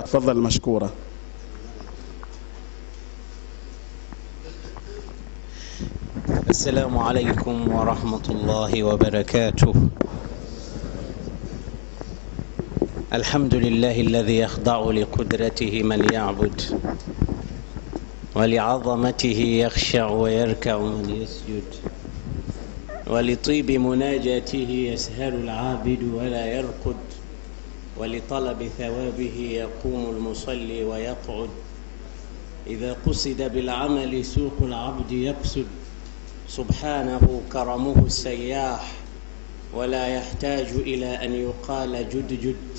تفضل مشكورة. السلام عليكم ورحمة الله وبركاته. الحمد لله الذي يخضع لقدرته من يعبد، ولعظمته يخشع ويركع من يسجد، ولطيب مناجاته يسهر العابد ولا يرقد، ولطلب ثوابه يقوم المصلي ويقعد. إذا قصد بالعمل سوق العبد يقصد، سبحانه كرمه السياح ولا يحتاج إلى أن يقال جد جد.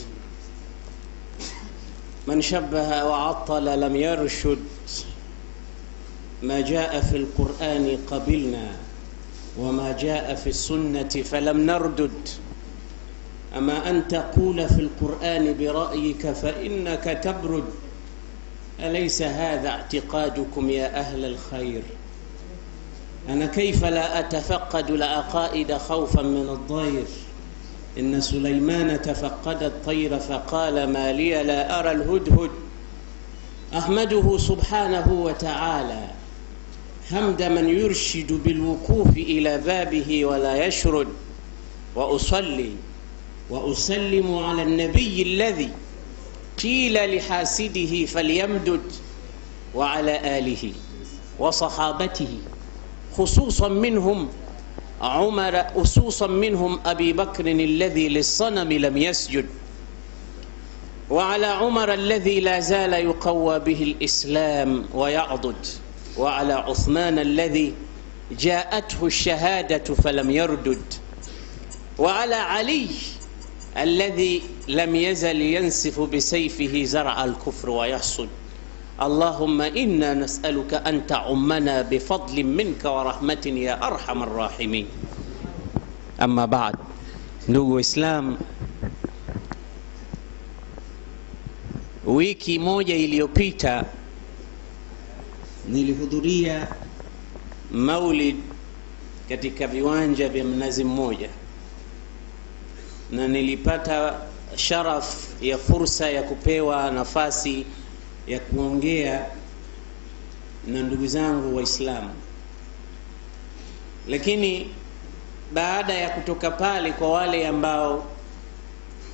من شبه وعطل لم يرشد، ما جاء في القرآن قبلنا وما جاء في السنة فلم نردد. أما أن تقول في القرآن برأيك فإنك تبرد، أليس هذا اعتقادكم يا أهل الخير؟ أنا كيف لا أتفقد العقائد خوفا من الضير؟ إن سليمان تفقد الطير فقال ما لي لا أرى الهدهد. أحمده سبحانه وتعالى حمد من يرشد بالوقوف إلى بابه ولا يشرد، وأصلي وأسلم على النبي الذي قيل لحاسده فليمدد، وعلى آله وصحابته خصوصا منهم عمر، خصوصا منهم أبي بكر الذي للصنم لم يسجد، وعلى عمر الذي لا زال يقوى به الإسلام ويعضد، وعلى عثمان الذي جاءته الشهادة فلم يردد، وعلى علي الذي لم يزل ينسف بسيفه زرع الكفر ويحصد. اللهم إنا نسألك أن تعمنا بفضل منك ورحمة يا أرحم الراحمين. أما بعد، ndugu Islam, wiki moja iliyopita nilihudhuria maulid katika viwanja vya Mnazi Mmoja, na nilipata sharaf ya fursa ya kupewa nafasi ya kuongea na ndugu zangu Waislamu. Lakini baada ya kutoka pale, kwa wale ambao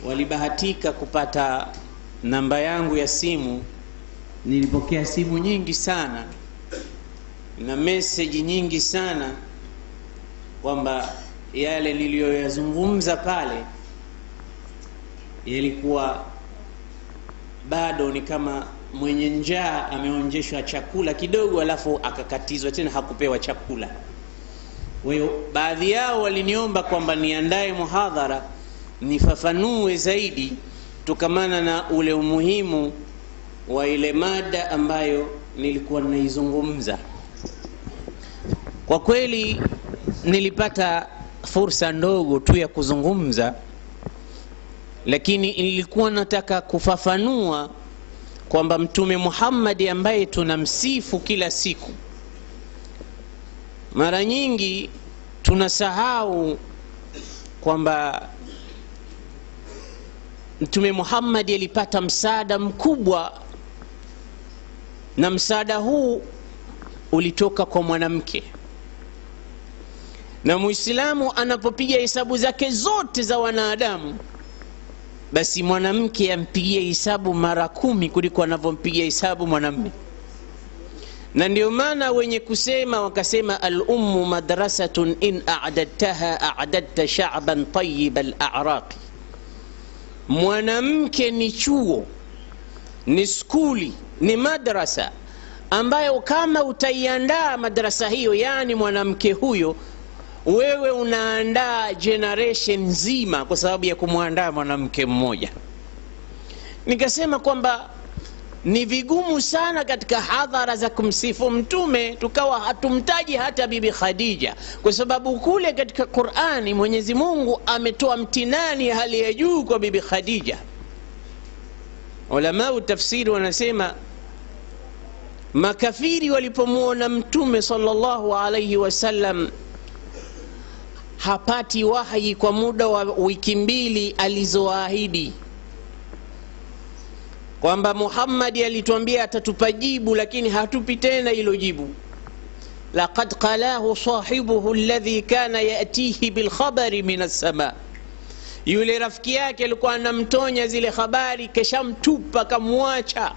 walibahatika kupata namba yangu ya simu, nilipokea simu nyingi sana na message nyingi sana kwamba yale niliyoyazungumza pale yalikuwa bado ni kama mwenye njaa ameonjeshwa chakula kidogo alafu akakatizwa tena hakupewa chakula. Kwa hiyo baadhi yao waliniomba kwamba niandae muhadhara nifafanue zaidi tukamana na ule umuhimu wa ile mada ambayo nilikuwa naizungumza. Kwa kweli nilipata fursa ndogo tu ya kuzungumza, lakini nilikuwa nataka kufafanua kwamba Mtume Muhammad ambaye tunamsifu kila siku, mara nyingi tunasahau kwamba Mtume Muhammad alipata msaada mkubwa, na msaada huu ulitoka kwa mwanamke. Na Muislamu anapopiga hesabu zake zote za wanadamu, basi mwanamke ampigie hesabu mara 10 kuliko anavyompigia hesabu mwanamume. Na ndio maana wenye kusema wakasema al-ummu madrasatun in a'dadtaha a'dadta sha'ban tayyib al-a'raq. Mwanamke ni chuo, ni skuli, ni madrasa ambayo kama utaiandaa madrasa hiyo, yani mwanamke huyo, wewe unaandaa generation nzima kwa sababu ya kumwandaa mwanamke mmoja. Nikasema kwamba ni vigumu sana katika hadhara za kumsifu mtume tukawa hatumtaji hata bibi Khadija, kwa sababu kule katika Qur'ani Mwenyezi Mungu ametoa mtinani hali ya juu kwa bibi Khadija. Ulama tafsiri wanasema makafiri walipomuona mtume sallallahu alayhi wasallam hapati wahi kwa muda wa wiki 2 alizoahidi, kwamba Muhammad alituambia atatupa jibu, lakini hatupi tena hilo jibu. laqad qalahu sahibuhu alladhi kana yatihi bilkhabari min as-sama, yule rafiki yake alikuwa anamtonya zile habari, kisha mtupa kamwacha.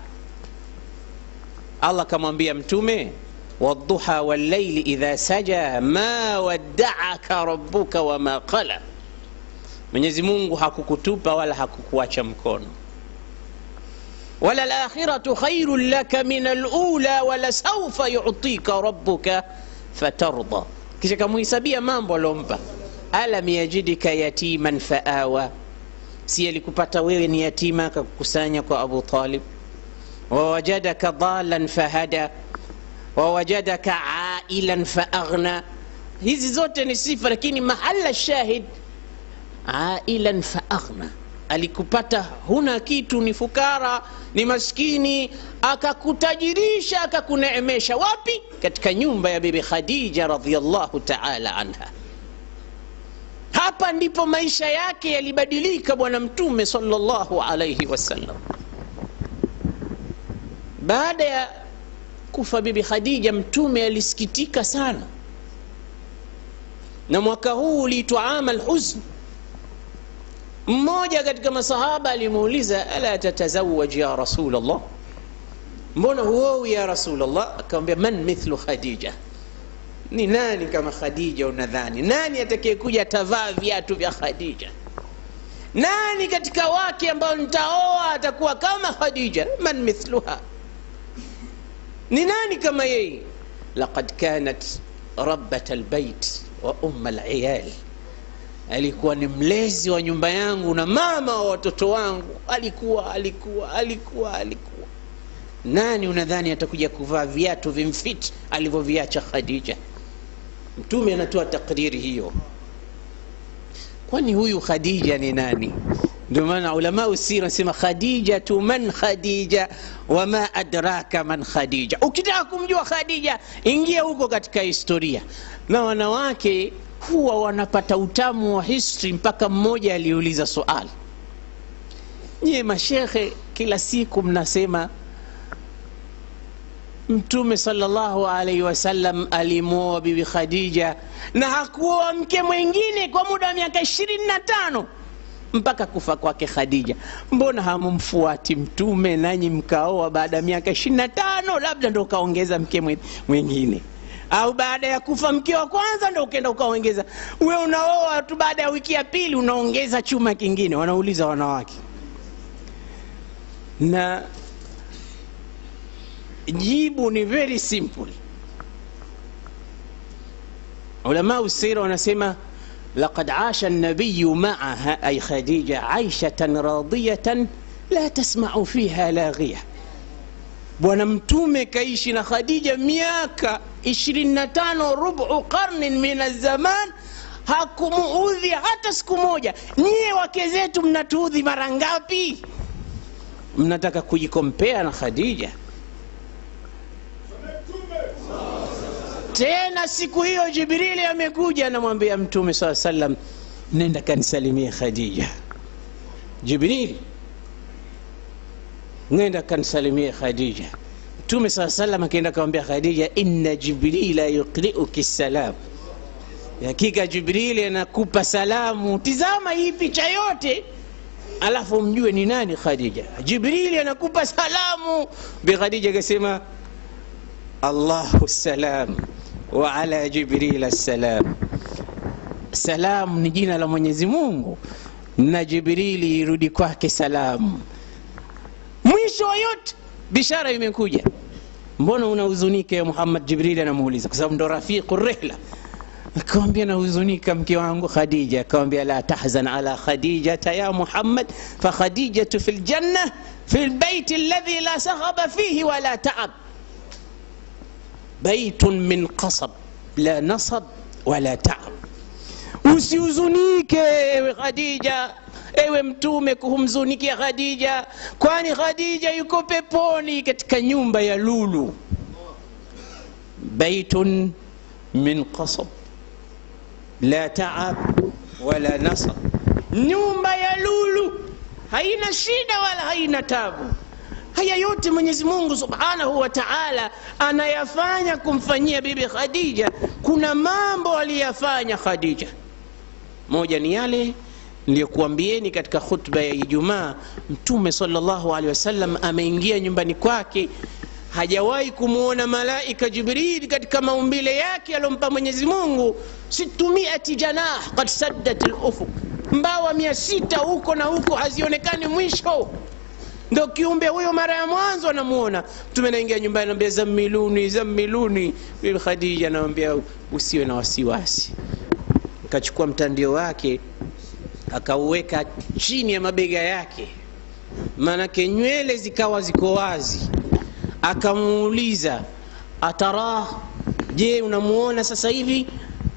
Allah kamwambia mtume, wadduha wallayli idha saja ma wadda'aka rabbuka wama qala, Mwenyezi Mungu hakukutupa wala hakukuacha mkono. wala al-akhiratu khairun laka min al-ula wala sawfa yu'tika rabbuka fatarda. Kisha kamuhisabia mambo alompa. alam yajidika yatiman faawa, si alikupata wewe ni yatima akakukusanya kwa Abu Talib. wawajadaka dhalan fahada wawajadaka ailan faaghna. Hizi zote ni sifa, lakini mahala shahid ailan faaghna, alikupata huna kitu, ni fukara, ni maskini, akakutajirisha, akakuneemesha. Wapi? Katika nyumba ya bibi Khadija radhiyallahu ta'ala anha. Hapa ndipo maisha yake yalibadilika bwana mtume sallallahu alayhi wasallam. Baada ya kufa bibi Khadija, mtume alisikitika sana, na mwaka huu uliitwa amal huzn. Mmoja katika masahaba alimuuliza, ala tatazawaj ya Rasulullah, mbona huowi ya Rasulullah? Akamwambia, man mithlu Khadija, ni nani kama Khadija? Unadhani nani atakayekuja tavaa viatu vya Khadija? Nani katika wake ambao nitaoa atakuwa kama Khadija? Man mithluha, ni nani kama yeye? laqad kanat rabbat albayt wa al-iyal, alikuwa ni mlezi wa nyumba yangu na mama wa watoto wangu. Alikuwa. Nani unadhani atakuja kuvaa viatu vimfit alivyoviacha Khadija? Mtume anatoa takriri hiyo. Kwani huyu Khadija ni nani? Ndio maana ulama usira nasema Khadija tu man Khadija wama adraka man Khadija. Ukitaka kumjua Khadija, ingia huko katika historia. Na wanawake huwa wanapata utamu wa history, mpaka mmoja aliuliza swali, nyie mashekhe kila siku mnasema Mtume sallallahu alaihi wasallam alimuoa bibi Khadija na hakuoa mke mwingine kwa muda wa miaka 25 mpaka kufa kwake Khadija. Mbona hamumfuati Mtume nanyi mkaoa baada ya miaka 25? Labda ndo kaongeza mke mwingine, au baada ya kufa mke wa kwanza ndo ukaenda ukaongeza. Wewe unaoa tu baada ya wiki ya pili unaongeza chuma kingine. Wanauliza wanawake, na jibu ni very simple. Ulama usira wanasema laqad aasha an-nabiy ma'aha ay Khadija aishatan radiyatan la tasma'u fiha laghiya. Bwana mtume kaishi na Khadija miaka 25, rubu qarnin min az-zaman, hakumuudhi hata siku moja. Nyie wake zetu mnatuudhi mara ngapi? Mnataka kujikompea na Khadija? Tena siku hiyo Jibrili amekuja anamwambia Mtume sallallahu alayhi wasallam, nenda kanisalimie Khadija. Jibril, nenda kanisalimie Khadija. Mtume sallallahu alayhi wasallam akaenda kumwambia Khadija, inna Jibrila yuqri'uki salam, hakika Jibrili anakupa salamu. Tizama hii picha yote alafu mjue ni nani Khadija. Jibrili anakupa salamu. Bi Khadija akasema, Allahu salam wa ala Jibril assalam. Salam ni jina la Mwenyezi Mungu na Jibrili irudi kwake salamu. Mwisho yote bishara imekuja. Mbona unahuzunika ya Muhammad? Jibrili anamuuliza, kwa sababu ndo rafiqur rihla. Akamwambia, nahuzunika mke wangu Khadija. Akamwambia, la tahzan ala Khadijata ya Muhammad, fa Khadijatu fil janna fil bayt alladhi la saghaba fihi wala ta'ab, baitun min qasab la nasab wala ta'ab. Usihuzunike ewe Khadija, ewe mtume kuhumzunikia Khadija, kwani Khadija yuko peponi katika nyumba ya lulu. Baitun min qasab la ta'ab wala nasab, nyumba ya lulu, haina shida wala haina tabu. Haya yote Mwenyezi Mungu Subhanahu wa Ta'ala anayafanya kumfanyia bibi Khadija. Kuna mambo aliyafanya Khadija, moja ni yale niliyokuambieni katika khutba ya Ijumaa. Mtume sallallahu alaihi wasallam ameingia nyumbani kwake, hajawahi kumuona malaika Jibril katika maumbile yake aliyompa Mwenyezi Mungu. 600 janah qad saddat al-ufuq, mbawa 600 huko na huko hazionekani mwisho. Ndio kiumbe huyo mara ya mwanzo anamuona. Mtume anaingia nyumbani anambia zamiluni zamiluni. Bibi Khadija anamwambia usiwe na wasiwasi. Akachukua mtandio wake akauweka chini ya mabega yake, manake nywele zikawa ziko wazi. Akamuuliza, atara, je unamuona sasa hivi?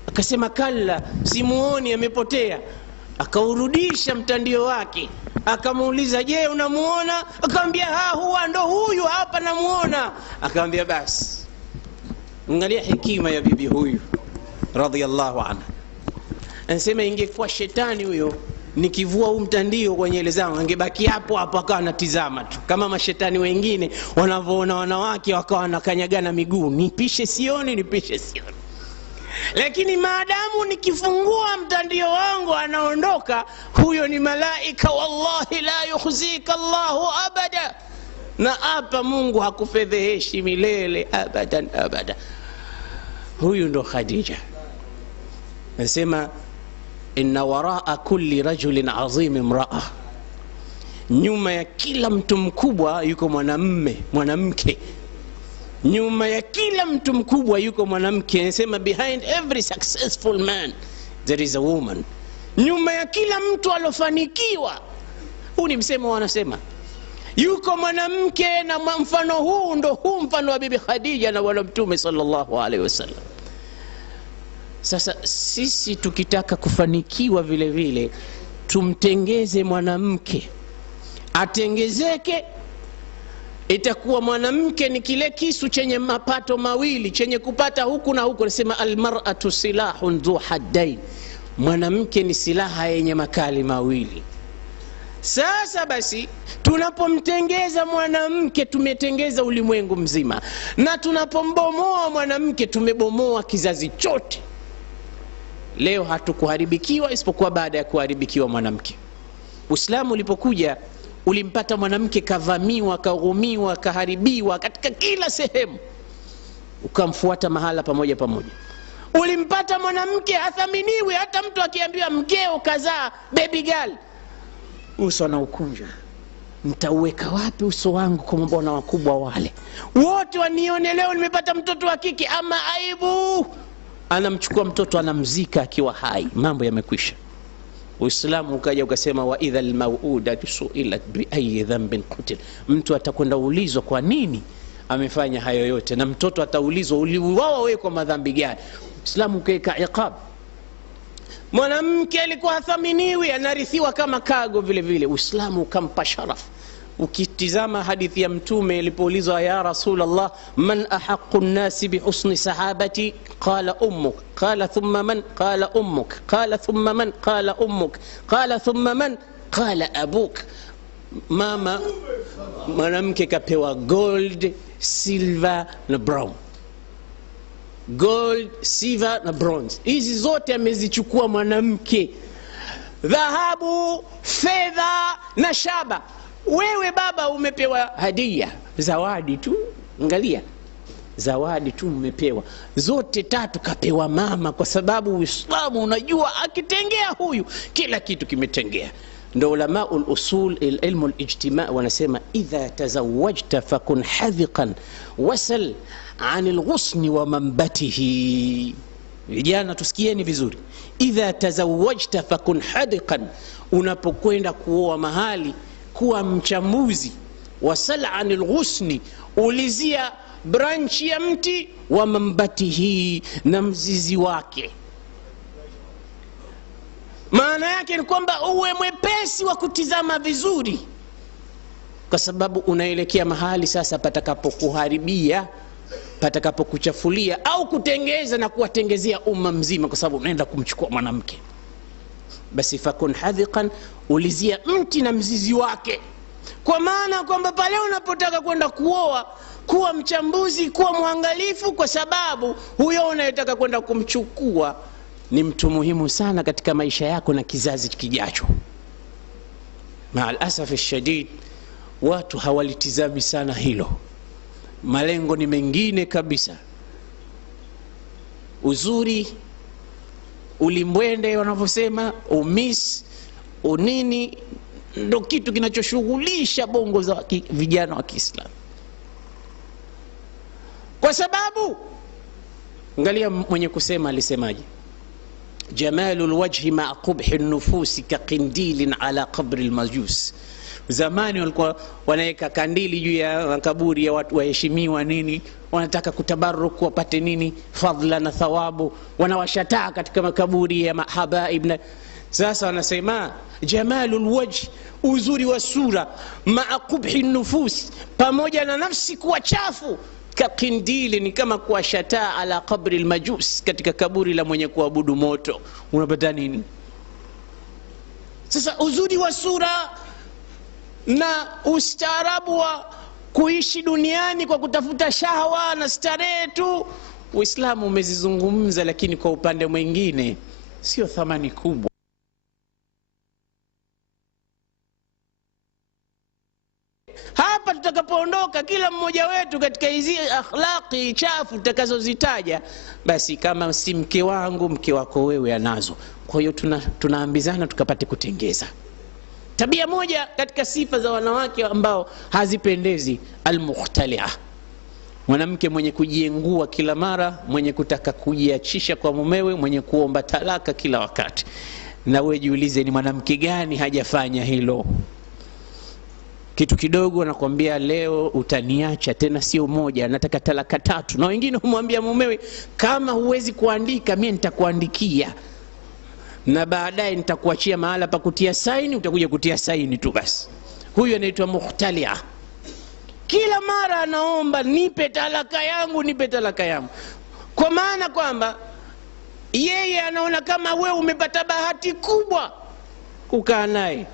Akasema kalla, simuoni, amepotea. Akaurudisha mtandio wake, akamuuliza, je unamuona? Akamwambia huwa ndo huyu hapa namuona. Akamwambia basi. Angalia hekima ya bibi huyu radhiyallahu anha. Anasema ingekuwa shetani huyo, nikivua huu mtandio kwa nywele zangu angebaki hapo hapo akawa anatizama tu, kama mashetani wengine wanavyoona wanawake wakawa wanakanyagana miguu, nipishe sioni, nipishe sioni. Lakini maadamu nikifungua mtandio wangu anaondoka, huyo ni malaika. Wallahi la yukhzika Allahu abada, na hapa Mungu hakufedheheshi milele abadan abada. Huyu ndo Khadija. Nasema inna waraa kulli rajulin azim imraa, nyuma ya kila mtu mkubwa yuko mwanamke. Nyuma ya kila mtu mkubwa yuko mwanamke. Anasema behind every successful man there is a woman. Nyuma ya kila mtu alofanikiwa, huu ni msemo wanasema, yuko mwanamke. Na mfano huu ndo huu mfano wa bibi Khadija na bwana Mtume sallallahu alaihi wasallam. Sasa sisi tukitaka kufanikiwa vile vile, tumtengeze mwanamke atengezeke. Itakuwa mwanamke ni kile kisu chenye mapato mawili, chenye kupata huku na huku. Nasema almar'atu silahun dhu haddain, mwanamke ni silaha yenye makali mawili. Sasa basi tunapomtengeza mwanamke tumetengeza ulimwengu mzima, na tunapombomoa mwanamke tumebomoa kizazi chote. Leo hatukuharibikiwa isipokuwa baada ya kuharibikiwa mwanamke. Uislamu ulipokuja ulimpata mwanamke kavamiwa, kaghumiwa, kaharibiwa katika kila sehemu, ukamfuata mahala pamoja. Ulimpata mwanamke hathaminiwi. Hata mtu akiambiwa mkeo kazaa baby girl, uso na ukunja, nitauweka wapi uso wangu kwa mbona wakubwa wale wote wanione leo nimepata mtoto wa kike, ama aibu. Anamchukua mtoto anamzika akiwa hai, mambo yamekwisha. Uislamu ukaja ukasema wa idha almauudatu suilat bi ayi dhanbin qutil, mtu atakwenda ulizwa kwa nini amefanya hayo yote, na mtoto ataulizwa uliuawa wewe kwa madhambi gani. Uislamu ukaweka iqab. Mwanamke alikuwa hathaminiwi, anarithiwa kama kago vile vile, Uislamu ukampa sharaf. Ukitizama hadithi ya Mtume alipoulizwa, ya Rasulullah, man ahaqqu an-nasi bi husni sahabati? Qala ummuk. Qala thumma man? Qala ummuk. Qala thumma man? Qala ummuk. Qala thumma man? Qala abuk. Mama mwanamke kapewa gold, silver na brown. Gold, silver na bronze, hizi zote amezichukua mwanamke. Dhahabu, fedha na shaba. Wewe baba umepewa hadia, zawadi tu. Angalia, zawadi tu umepewa, zote tatu kapewa mama, kwa sababu Uislamu unajua akitengea huyu kila kitu kimetengea. Ndio ulama usul ilmu alijtima wanasema idha tazawwajta fakun hadhiqan wasal an alghusn wa manbatihi. Vijana tusikieni vizuri, idha tazawwajta fakun hadhiqan, unapokwenda kuoa mahali kuwa mchambuzi. Wasal an alghusn, ulizia branch ya mti, wa manbatihi, na mzizi wake. Maana yake ni kwamba uwe mwepesi wa kutizama vizuri, kwa sababu unaelekea mahali sasa patakapokuharibia, patakapokuchafulia au kutengeza na kuwatengezea umma mzima, kwa sababu unaenda kumchukua mwanamke. Basi fakun hadhiqan, ulizia mti na mzizi wake. Kwa maana kwamba pale unapotaka kwenda kuoa, kuwa mchambuzi, kuwa mwangalifu, kwa sababu huyo unayetaka kwenda kumchukua ni mtu muhimu sana katika maisha yako na kizazi kijacho. Maal asafi shadid, watu hawalitizami sana hilo. Malengo ni mengine kabisa. Uzuri, ulimbwende wanavyosema, umis, unini, ndo kitu kinachoshughulisha bongo za vijana wa Kiislamu. Kwa sababu angalia mwenye kusema alisemaje, jamalul wajhi ma qubhi an-nufus ka qindilin ala qabri al-majus. Zamani walikuwa wanaweka kandili juu ya makaburi ya watu waheshimiwa nini, wanataka kutabaruk wapate nini, fadhila na thawabu, wanawashataa katika makaburi ya mahabaib. Sasa wanasema jamalul wajh, uzuri wa sura, ma qubhi an-nufus, pamoja na nafsi kuwa chafu, ka qindili, ni kama kuwashataa ala qabri al-majus, katika kaburi la mwenye kuabudu moto. Unapata nini? Sasa uzuri wa sura na ustaarabu wa kuishi duniani kwa kutafuta shahwa na starehe tu, Uislamu umezizungumza, lakini kwa upande mwingine sio thamani kubwa. Hapa tutakapoondoka kila mmoja wetu katika hizi akhlaqi chafu tutakazozitaja, basi kama si mke wangu, mke wako wewe anazo. Kwa hiyo tunaambizana tukapate kutengeza. Tabia moja katika sifa za wanawake ambao hazipendezi, al-mukhtalia, mwanamke mwenye kujiengua kila mara, mwenye kutaka kujiachisha kwa mumewe, mwenye kuomba talaka kila wakati. Na wewe jiulize, ni mwanamke gani hajafanya hilo? Kitu kidogo anakuambia leo utaniacha, tena sio moja, nataka talaka 3. Na wengine humwambia mumewe, kama huwezi kuandika mimi nitakuandikia, na baadaye nitakuachia mahala pa kutia saini, utakuja kutia saini tu basi. Huyu anaitwa mukhtalia. Kila mara anaomba nipe talaka yangu, nipe talaka yangu. Kwa maana kwamba yeye anaona kama wewe umepata bahati kubwa kukaa naye,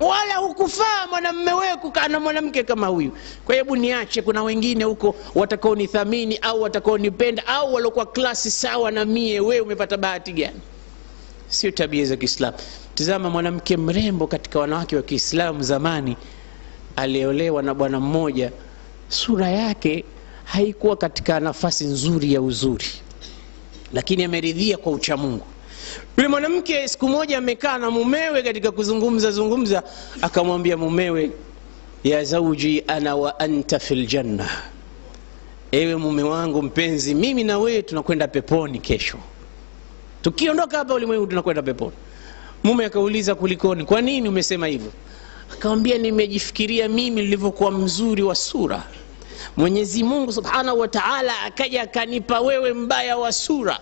wala hukufaa mwanamume wewe kukaa na mwanamke kama huyu. Kwa hiyo niache, kuna wengine huko watakaonithamini au watakaonipenda au waliokuwa klasi sawa na mie. Wewe umepata bahati gani? Sio tabia za Kiislamu. Tazama mwanamke mrembo katika wanawake wa Kiislamu zamani, aliolewa na bwana mmoja, sura yake haikuwa katika nafasi nzuri ya uzuri, lakini ameridhia kwa uchamungu. Yule mwanamke siku moja amekaa na mumewe katika kuzungumza, akamwambia mumewe, ya zauji ana wa anta fil janna, ewe mume wangu mpenzi, mimi na wewe tunakwenda peponi kesho. Tukiondoka hapa ulimwengu tunakwenda peponi. Mume akauliza, kulikoni? Kwa nini umesema hivyo? Akamwambia, nimejifikiria mimi nilivyokuwa mzuri wa sura, Mwenyezi Mungu Subhanahu wa Ta'ala akaja akanipa wewe mbaya wa sura,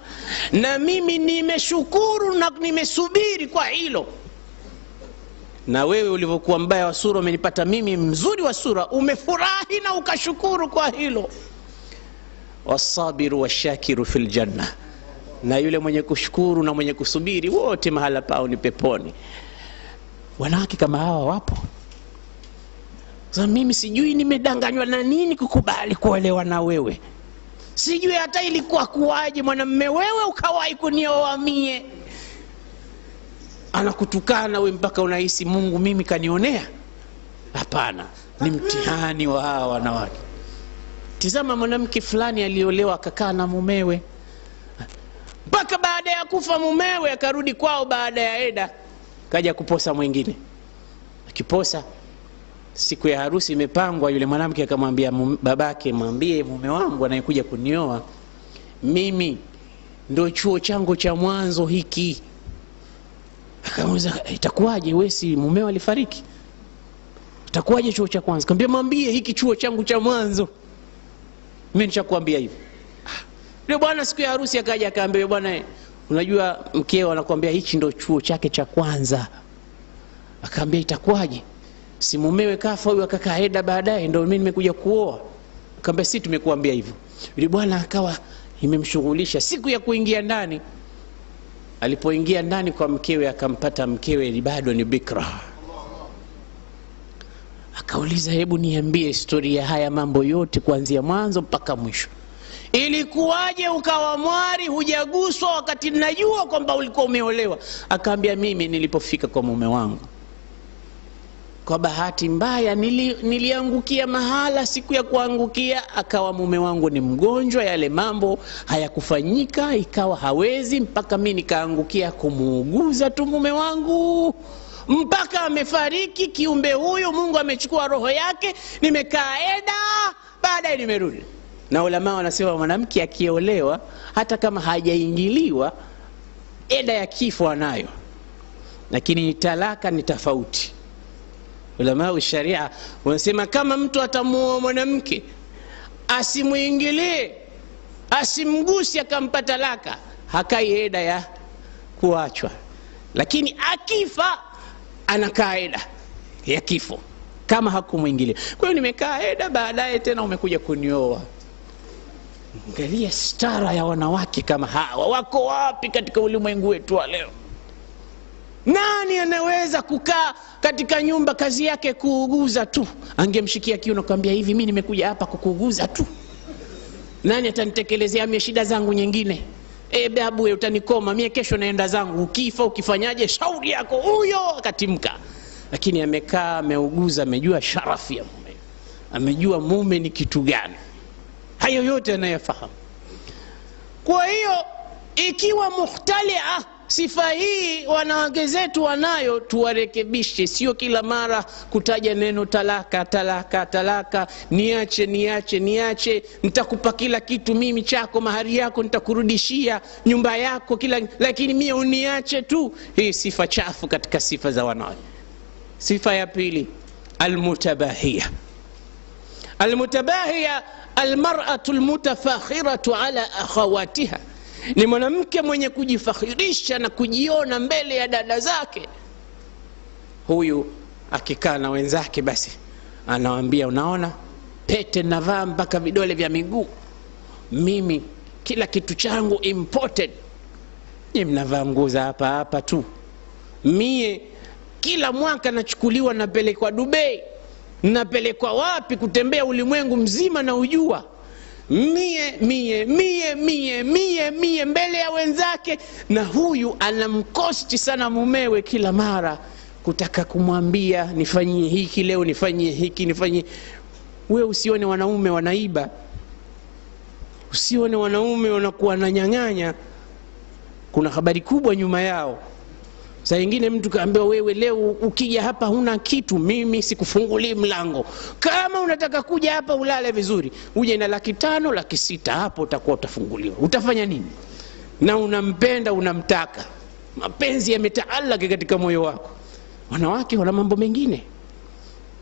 na mimi nimeshukuru na nimesubiri kwa hilo. Na wewe ulivyokuwa mbaya wa sura umenipata mimi mzuri wa sura, umefurahi na ukashukuru kwa hilo. Wasabiru washakiru fil janna, na yule mwenye kushukuru na mwenye kusubiri wote mahala pao ni peponi. Wanawake kama hawa wapo. Sasa mimi sijui nimedanganywa na nini kukubali kuolewa na wewe. Sijui hata ilikuwa kuwaje mwanamume wewe ukawahi kunioa mie. Anakutukana wewe mpaka unahisi Mungu mimi kanionea. Hapana, ni mtihani wa hawa wanawake. Tazama mwanamke fulani aliolewa akakaa na mumewe, mpaka baada ya kufa mumewe akarudi kwao baada ya eda, kaja kuposa mwingine. Akiposa, siku ya harusi imepangwa, yule mwanamke akamwambia babake, mwambie mume wangu anayekuja kunioa mimi ndio chuo changu cha mwanzo hiki. Akamuuliza, itakuwaje wewe si mumeo alifariki? Itakuwaje chuo cha kwanza? Akamwambia, mwambie hiki chuo changu cha mwanzo. Mimi nishakwambia hivyo. Yule bwana siku ya harusi akaja akaambia, bwana unajua mkeo anakuambia hichi ndio chuo chake cha kwanza. Akaambia, itakuwaje? Si mumewe kafa huyu akakaa eda baadaye ndio mimi nimekuja kuoa. Akamwambia, si tumekuambia hivyo. Yule bwana akawa imemshughulisha. Siku ya kuingia ndani, alipoingia ndani kwa mkewe akampata mkewe bado ni bikra. Akauliza, hebu niambie historia haya mambo yote kuanzia mwanzo mpaka mwisho. Ilikuwaje ukawa mwari hujaguswa wakati najua kwamba ulikuwa umeolewa? Akaambia, mimi nilipofika kwa mume wangu, kwa bahati mbaya niliangukia mahala siku ya kuangukia, akawa mume wangu ni mgonjwa, yale mambo hayakufanyika, ikawa hawezi, mpaka mimi nikaangukia kumuuguza tu mume wangu mpaka amefariki. Kiumbe huyu Mungu amechukua roho yake, nimekaa eda, baadaye nimerudi. Na ulama wanasema mwanamke akiolewa hata kama hajaingiliwa, eda ya kifo anayo, lakini talaka ni tofauti. Ulama wa sharia wanasema kama mtu atamuoa mwanamke asimuingilie, asimgusi, akampa talaka, hakai eda ya kuachwa, lakini akifa anakaa eda ya kifo kama hakumuingilia. Kwa hiyo nimekaa eda, baadaye tena umekuja kunioa. Angalia stara ya wanawake kama hawa, wako wapi katika ulimwengu wetu wa leo? Nani anaweza kukaa katika nyumba kazi yake kuuguza tu? Angemshikia kiuno kwambia, hivi mimi nimekuja hapa kukuuguza tu, nani atanitekelezea mimi shida zangu nyingine? Babu wewe utanikoma mimi, kesho naenda zangu, ukifa ukifanyaje shauri yako. Huyo akatimka. Lakini amekaa ameuguza, amejua sharafu ya mume, amejua mume ni kitu gani, hayo yote anayafahamu. Kwa hiyo ikiwa mukhtalia sifa hii wanawake zetu wanayo, tuwarekebishe. Sio kila mara kutaja neno talaka, talaka, talaka, niache, niache, niache, nitakupa kila kitu mimi, chako, mahari yako nitakurudishia, nyumba yako, kila, lakini mimi uniache tu. Hii sifa chafu katika sifa za wanawake. Sifa ya pili, almutabahiyah. Almutabahiyah almar'atu almutafakhiratu ala akhawatiha, ni mwanamke mwenye kujifakhirisha na kujiona mbele ya dada zake. Huyu akikaa na wenzake basi anawaambia, unaona pete navaa mpaka vidole vya miguu, mimi kila kitu changu imported, ni mnavaa nguo za hapa hapa tu, mie kila mwaka nachukuliwa napelekwa Dubai, napelekwa wapi kutembea ulimwengu mzima na ujua, mie mbele ya wenzake. Na huyu anamkosti sana mumewe kila mara kutaka kumwambia nifanyie hiki leo, nifanyie hiki, nifanyie. Wewe usione wanaume wanaiba, usione wanaume wanakuwa na nyang'anya, kuna habari kubwa nyuma yao. Saa nyingine mtu kaambiwa, wewe leo ukija hapa huna kitu, mimi sikufungulii mlango. Kama unataka kuja hapa ulale vizuri, uje na 500,000, 600,000, hapo utakuwa utafunguliwa. Utafanya nini? Na unampenda, unamtaka, mapenzi yametaalaka katika moyo wako. Wanawake wana mambo mengine.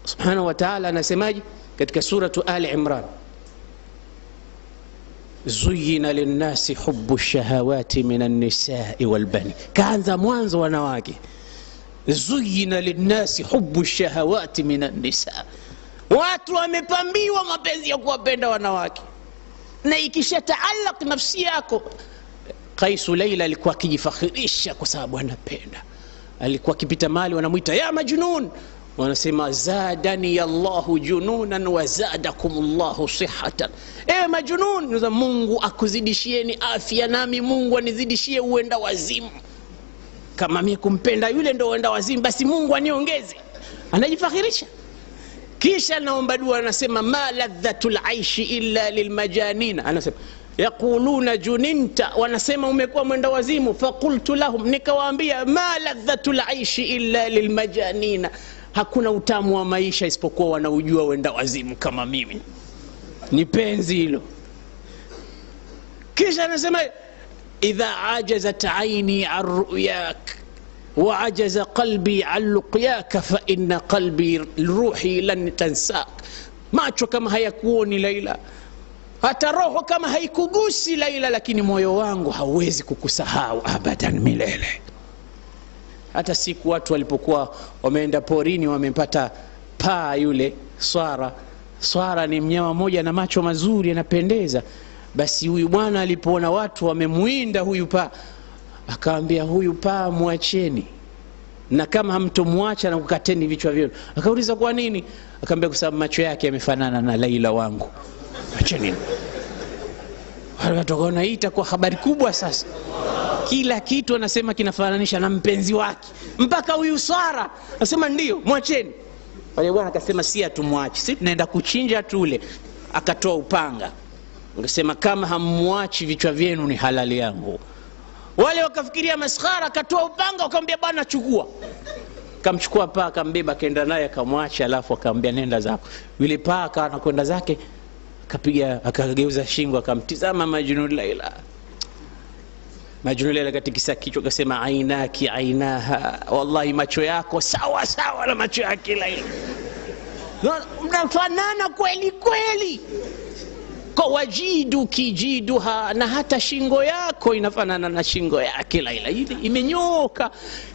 Subhanahu wa ta'ala anasemaje katika suratu Ali Imran? Zuyina linnasi hubbu shahawati minan nisai wal bani. Kaanza mwanzo wanawake. Zuyina linnasi hubbu shahawati minan nisa. Watu wamepambiwa mapenzi ya kuwapenda wanawake. Na ikishataalaq nafsi yako. Qaisu Laila alikuwa akijifakhirisha kwa sababu anapenda. Alikuwa akipita mali wanamuita ya majnun, wanasema zadani Allahu jununan wa zadakumullahu sihhatan. Majnun, Mungu akuzidishieni afya, nami Mungu anizidishie uenda wazimu. Kama mimi kumpenda yule ndo uenda wazimu, basi Mungu aniongeze. Anajifakhirisha. Kisha naomba dua, anasema ma ladhatul aishi illa lilmajanina. Anasema yaquluna juninta, wanasema umekuwa mwenda wazimu. Faqultu lahum, nikawaambia ma ladhatul aishi illa lilmajanina, hakuna utamu wa maisha isipokuwa wanaujua wenda wazimu kama mimi. Ni penzi hilo. Kisha anasema idha ajazat aini an ru'yak wa ajaza qalbi an luqyak fa inna qalbi ruhi lan tansak. Macho kama hayakuoni Laila, hata roho kama haikugusi Laila, lakini moyo wangu hauwezi kukusahau abadan, milele. Hata siku watu walipokuwa wameenda porini, wamepata paa yule swara. Swara ni mnyama mmoja na macho mazuri, yanapendeza. Basi huyu bwana alipoona watu wamemuinda huyu paa, akaambia huyu paa muacheni, na kama hamtomwacha na kukateni vichwa vyenu. Akauliza kwa nini? Akamwambia kwa sababu macho yake yamefanana na Laila wangu. Acha nini? Watu wanaita kwa habari kubwa sasa. Kila kitu anasema kinafananisha na mpenzi wake. Mpaka huyu Sara anasema ndio, mwacheni. Wale bwana akasema si atumwache. Sisi tunaenda kuchinja tule. Akatoa upanga. Akasema kama hammwachi vichwa vyenu ni halali yangu. Wale wakafikiria maskhara, akatoa upanga akamwambia bwana chukua. Kamchukua paka akambeba kaenda naye akamwacha, alafu akamwambia nenda zako. Yule paka anakwenda zake akapiga akageuza shingo akamtizama Majnun Laila. Majnun Laila katikisa kichwa akasema ainaki ainaha, wallahi macho yako sawa sawa na macho yake Laila. Mnafanana kweli kweli. Kwa wajidu kijiduha, na hata shingo yako inafanana na shingo yake Laila. Imenyoka.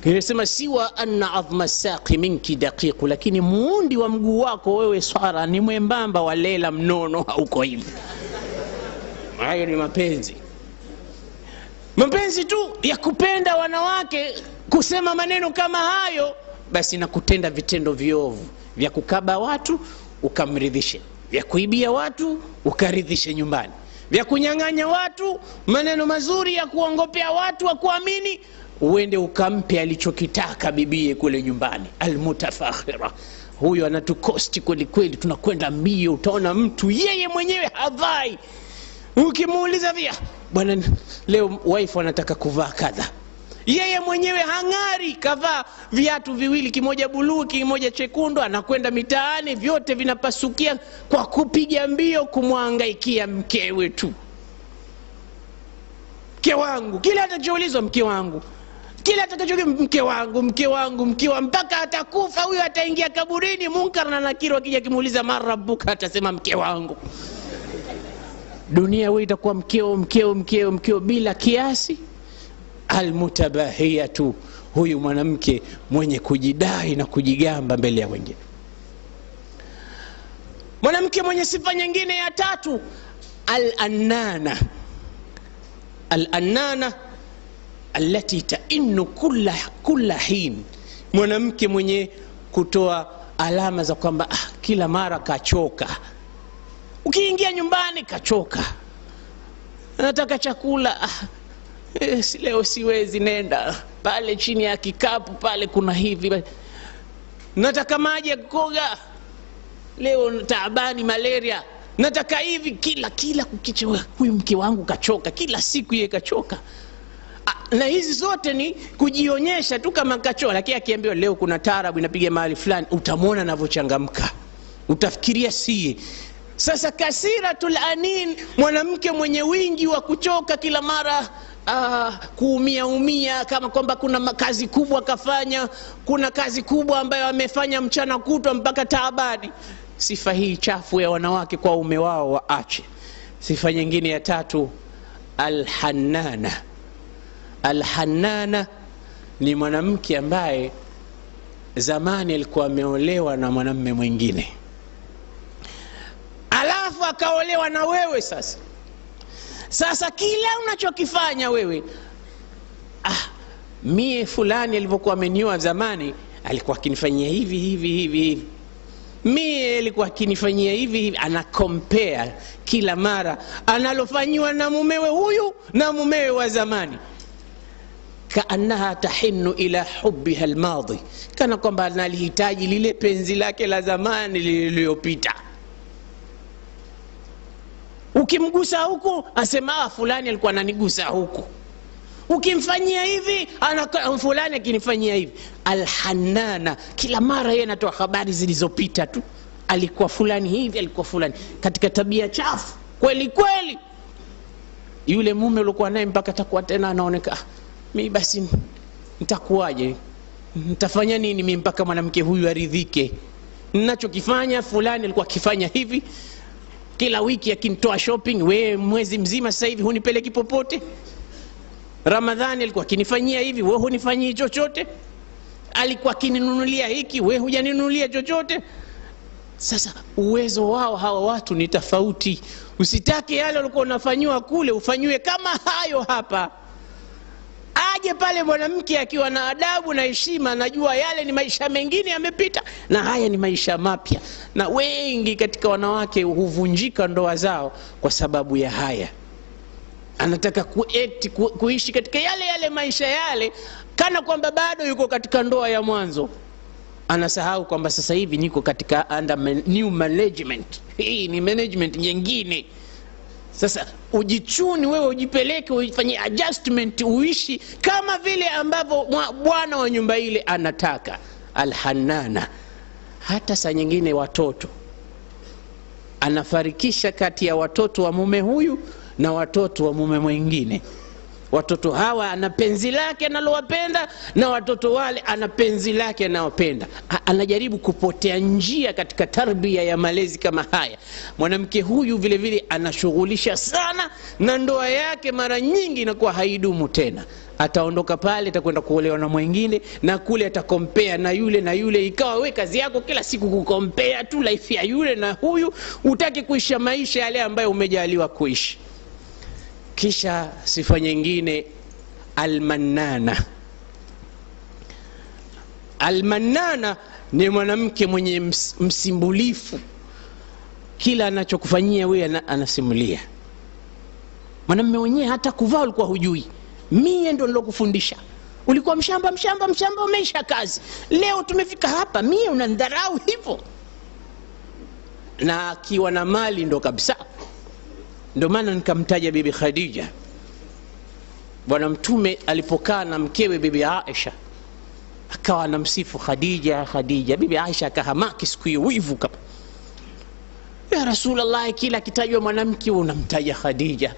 Inasema siwa anna adhma saqi minki daqiq, lakini muundi wa mguu wako wewe Sara ni mwembamba wa Laila mnono hauko hivi. Hayo ni mapenzi. Mapenzi tu ya kupenda wanawake, kusema maneno kama hayo, basi na kutenda vitendo viovu vya kukaba watu ukamridhishe, vya kuibia watu ukaridhishe nyumbani, vya kunyang'anya watu maneno mazuri ya kuongopea watu wa kuamini, uende ukampe alichokitaka bibie kule nyumbani. Almutafakhira, huyo anatukosti kweli kweli, tunakwenda mbio. Utaona mtu yeye mwenyewe hadhai, ukimuuliza via bwana leo wife anataka kuvaa kadha, yeye mwenyewe hangari, kavaa viatu viwili, kimoja buluu kimoja chekundu, anakwenda mitaani vyote vinapasukia kwa kupiga mbio kumhangaikia mkewe tu. Mke wangu, kila atachoulizwa mke wangu, kila atakachoulizwa mke wangu, mke wangu, mke wangu, mpaka atakufa huyo. Ataingia kaburini, Munkar na Nakir akija kimuuliza marabuka, atasema mke wangu. Dunia wewe itakuwa mkeo mkeo mkeo mkeo bila kiasi. Almutabahiyatu, huyu mwanamke mwenye kujidai na kujigamba mbele ya wengine. Mwanamke mwenye sifa nyingine ya tatu, al-annana. Al-annana allati ta'innu kulla hin, mwanamke mwenye kutoa alama za kwamba kila mara kachoka. Ukiingia nyumbani kachoka, nataka chakula, leo siwezi, nenda pale chini ya kikapu pale kuna hivi, nataka maji ya kukoga, leo taabani malaria, nataka hivi, kila kukicha huyu mke wangu kachoka, kila siku yeye kachoka. Na hizi zote ni kujionyesha tu kama kachoka, lakini akiambiwa leo kuna taarabu inapiga mahali fulani, utamwona anavyochangamka, utafikiria si. Sasa kasiratul anin, mwanamke mwenye wingi wa kuchoka kila mara, kuumia kama kwamba kuna kazi kubwa kafanya, kuna kazi kubwa ambayo amefanya mchana kutwa mpaka taabani. Sifa hii chafu ya wanawake kwa ume wao waache. Sifa nyingine ya tatu, al-hannana. Al-hannana ni mwanamke ambaye zamani alikuwa ameolewa na mwanamume mwingine, alafu akaolewa na wewe. Sasa kila unachokifanya wewe, mie fulani alivyokuwa amenioa zamani alikuwa akinifanyia hivi hivi hivi hivi, mie alikuwa akinifanyia hivi hivi. Ana compare kila mara analofanywa na mumewe huyu na mumewe wa zamani. Kaannaha tahinnu ila hubbiha almadi, kana kwamba analihitaji lile penzi lake la zamani lililopita. Ukimgusa huku asema fulani alikuwa ananigusa huku, ukimfanyia hivi fulani akinifanyia hivi. Al-hannana, kila mara yeye anatoa habari zilizopita tu, alikuwa fulani hivi, alikuwa fulani, katika tabia chafu kweli kweli. Yule mume ulikuwa naye mpaka atakuwa tena anaoneka, mimi basi nitakuwaje, nitafanya nini mimi mpaka mwanamke huyu aridhike? Ninachokifanya fulani alikuwa akifanya hivi, kila wiki akinitoa shopping, wewe mwezi mzima sasa hivi hunipeleki popote. Ramadhani alikuwa akinifanyia hivi, wewe hunifanyii chochote. Alikuwa akininunulia hiki, wewe hujaninunulia chochote. Sasa uwezo wao hawa watu ni tofauti. Usitake yale walikuwa unafanywa kule ufanywe kama hayo hapa. Aje aje pale mwanamke akiwa na adabu na heshima, anajua yale ni maisha mengine yamepita na haya ni maisha mapya. Na wengi katika wanawake huvunjika ndoa zao kwa sababu ya haya. Anataka kuishi katika yale maisha yale kana kwamba bado yuko katika ndoa ya mwanzo. Anasahau kwamba sasa hivi niko katika under new management. Hii ni management nyingine. Sasa ujichuni wewe, ujipeleke, ufanye adjustment, uishi kama vile ambavyo bwana wa nyumba ile anataka. Alhanana. Hata saa nyingine watoto anafarikisha kati ya watoto wa mume huyu na watoto wa mume mwingine. Watoto hawa ana penzi lake analowapenda na watoto wale ana penzi lake anawapenda. Anajaribu kupotea njia katika tarbia ya malezi kama haya. Mwanamke huyu vile vile anashughulisha sana na ndoa yake, mara nyingi inakuwa haidumu tena. Ataondoka pale, atakwenda kuolewa na mwingine, na kule atakompea na yule. Ikawa we kazi yako kila siku kukompea tu life ya yule na huyu, utaki kuisha maisha yale ambayo umejaliwa kuishi. Kisha sifa nyingine, almanana. Almanana ni mwanamke mwenye msimbulifu. Kila anachokufanyia wewe anasimulia. Mwanamume mwenyewe hata kuvaa ulikuwa hujui, mie ndo nilokufundisha. Ulikuwa mshamba umeisha kazi, leo tumefika hapa, mie unandharau hivyo. Na akiwa na mali ndo kabisa. Ndio maana nikamtaja bibi Khadija. Bwana Mtume alipokaa na mkewe bibi Aisha, akawa anamsifu Khadija. Bibi Aisha akahamaki siku hiyo, wivu kama, ya Rasulullah, kila kitajwa mwanamke unamtaja Khadija.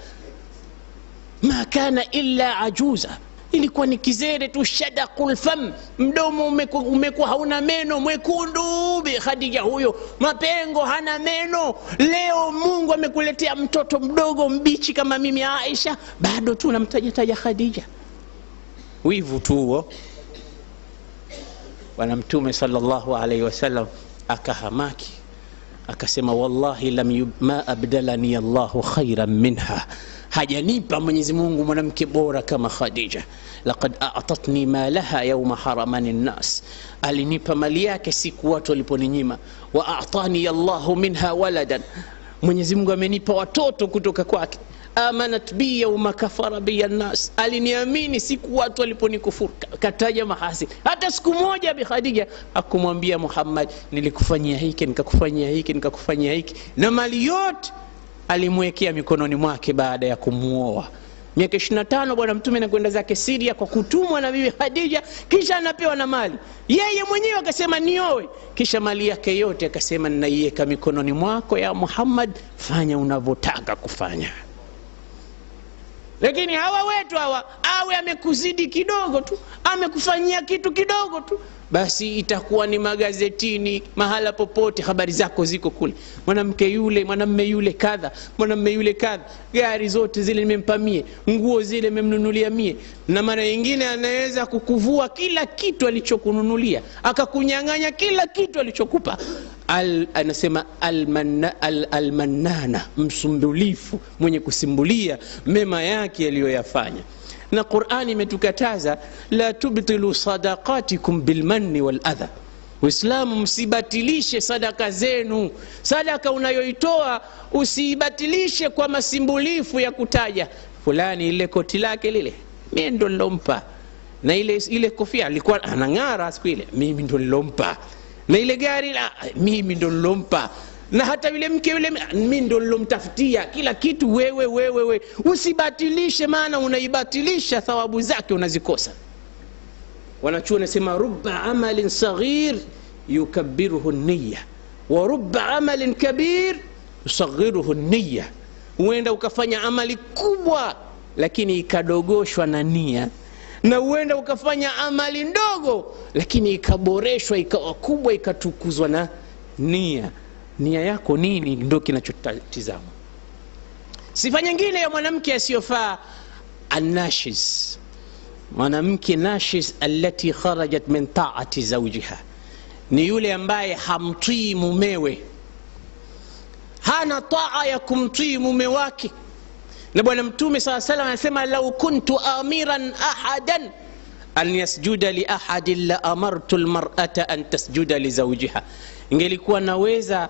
Ma kana illa ajuza, ilikuwa ni kizere tu, shadaqul fam, mdomo umekuwa hauna meno, mwekundu. Bi Khadija huyo, mapengo, hana meno. Leo Mungu amekuletea mtoto mdogo mbichi kama mimi Aisha, bado tu namtaja Khadija. Wivu tu huo. Bwana Mtume sallallahu alaihi wasallam akahamaki, akasema wallahi ma abdalani Allahu khairan minha, hajanipa Mwenyezi Mungu mwanamke bora kama Khadija. Laqad a'tatni malaha yawma haramani an-nas, alinipa mali yake siku watu waliponinyima. Wa a'tani Allahu minha waladan, Mwenyezi Mungu amenipa watoto kutoka kwake. Amanat bi yawma kafara bi an-nas, aliniamini siku watu waliponikufuru. Kataja mahasi. Hata siku moja bi Khadija akumwambia Muhammad, nilikufanyia hiki, nikakufanyia hiki, nikakufanyia hiki. Na mali yote alimwekea mikononi mwake baada ya kumuoa. Miaka 25 Bwana Mtume anakwenda zake Syria kwa kutumwa na bibi Khadija, kisha anapewa na mali. Yeye mwenyewe akasema nioe, kisha mali yake yote akasema ninaiweka mikononi mwako ya Muhammad, fanya unavyotaka kufanya. Lakini hawa wetu hawa, awe amekuzidi kidogo tu, amekufanyia kitu kidogo tu, basi itakuwa ni magazetini, mahala popote habari zako ziko kule. Mwanamke yule, mwanamume yule kadha, mwanamume yule kadha, gari zote zile nimempamie, nguo zile nimemnunulia mie. Na mara nyingine anaweza kukuvua kila kitu alichokununulia, akakunyang'anya kila kitu alichokupa. Anasema almanana, msumbulifu, mwenye kusimbulia mema yake aliyoyafanya. Na Qur'ani imetukataza la tubtilu sadaqatikum bilmanni wal adha. Uislamu, msibatilishe sadaka zenu. Sadaka unayoitoa usibatilishe kwa masimbulifu ya kutaja fulani, ile koti lake lile mimi ndo nilompa, na ile kofia alikuwa anang'ara siku ile, mimi ndo nilompa, na ile gari la mimi ndo nilompa, na hata yule mke yule mimi ndo nilomtafutia. Kila kitu wewe. Usibatilishe, maana unaibatilisha thawabu zake unazikosa. Wanachuo nasema rubba amalin saghir yukabbiruhu an-niyya wa rubba amalin kabir yusaghiruhu an-niyya. Uenda ukafanya amali kubwa lakini ikadogoshwa na nia, na uenda ukafanya amali ndogo lakini ikaboreshwa ikawa kubwa ikatukuzwa na nia. Nia yako nini ndio kinachotazama. Sifa nyingine ya mwanamke asiyofaa, an-nashiz. Mwanamke nashiz allati kharajat min ta'ati zawjiha, ni yule ambaye hamtii mumewe, hana taa ya kumtii mume wake. Na bwana Mtume SAW anasema lau kuntu amiran ahadan an yasjuda li ahadin la amartu almar'ata an tasjuda li zawjiha, ingelikuwa naweza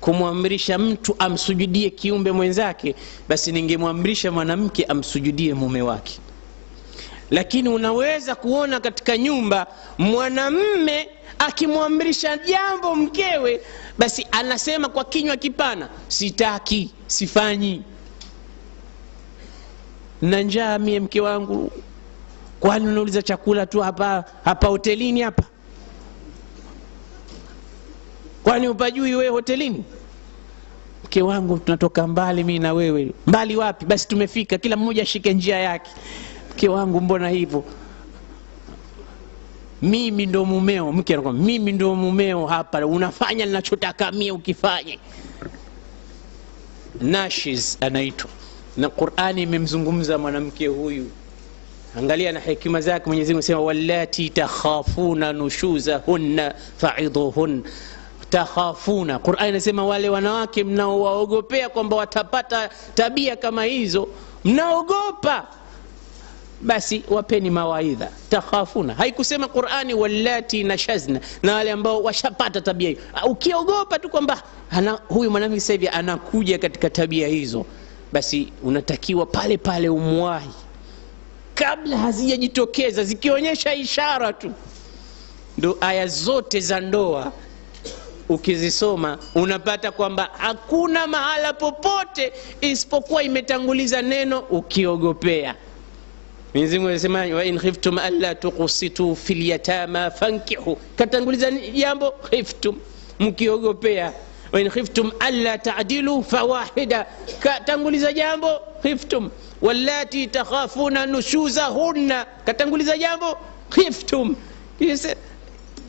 kumwamrisha mtu amsujudie kiumbe mwenzake, basi ningemwamrisha mwanamke amsujudie mume wake. Lakini unaweza kuona katika nyumba mwanamme akimwamrisha jambo mkewe, basi anasema kwa kinywa kipana, sitaki, sifanyi, na njaa mie mke wangu, kwani unauliza chakula tu hapa hotelini hapa? Kwani upajui wewe hotelini? Mke wangu, tunatoka mbali mimi na wewe. Mbali wapi? Basi tumefika, kila mmoja ashike njia yake. Mke wangu, mbona hivyo? Mimi ndo mumeo. Mke anakuambia mimi ndo mumeo hapa, unafanya ninachotaka mimi ukifanye. Nashiz anaitwa, na Qur'ani imemzungumza mwanamke huyu. Angalia na hekima zake. Mwenyezi Mungu anasema wallati takhafuna nushuzahunna fa'idhuhun. Takhafuna, Qur'ani inasema wale wanawake mnaowaogopea kwamba watapata tabia kama hizo, mnaogopa, basi wapeni mawaidha. Takhafuna, haikusema Qur'ani wallati nashazna, na wale ambao washapata tabia hiyo. Ukiogopa tu kwamba huyu mwanamke sasa hivi anakuja katika tabia hizo, basi unatakiwa pale pale umwahi kabla hazijajitokeza, zikionyesha ishara tu. Ndo aya zote za ndoa ukizisoma unapata kwamba hakuna mahala popote isipokuwa imetanguliza neno ukiogopea. Mwenyezi Mungu anasema wa in khiftum alla tuqsitu fil yatama fankihu, katanguliza jambo khiftum, mkiogopea. Wa in khiftum alla ta'dilu fawahida, katanguliza jambo khiftum. Wallati takhafuna nushuzahunna, katanguliza jambo khiftum.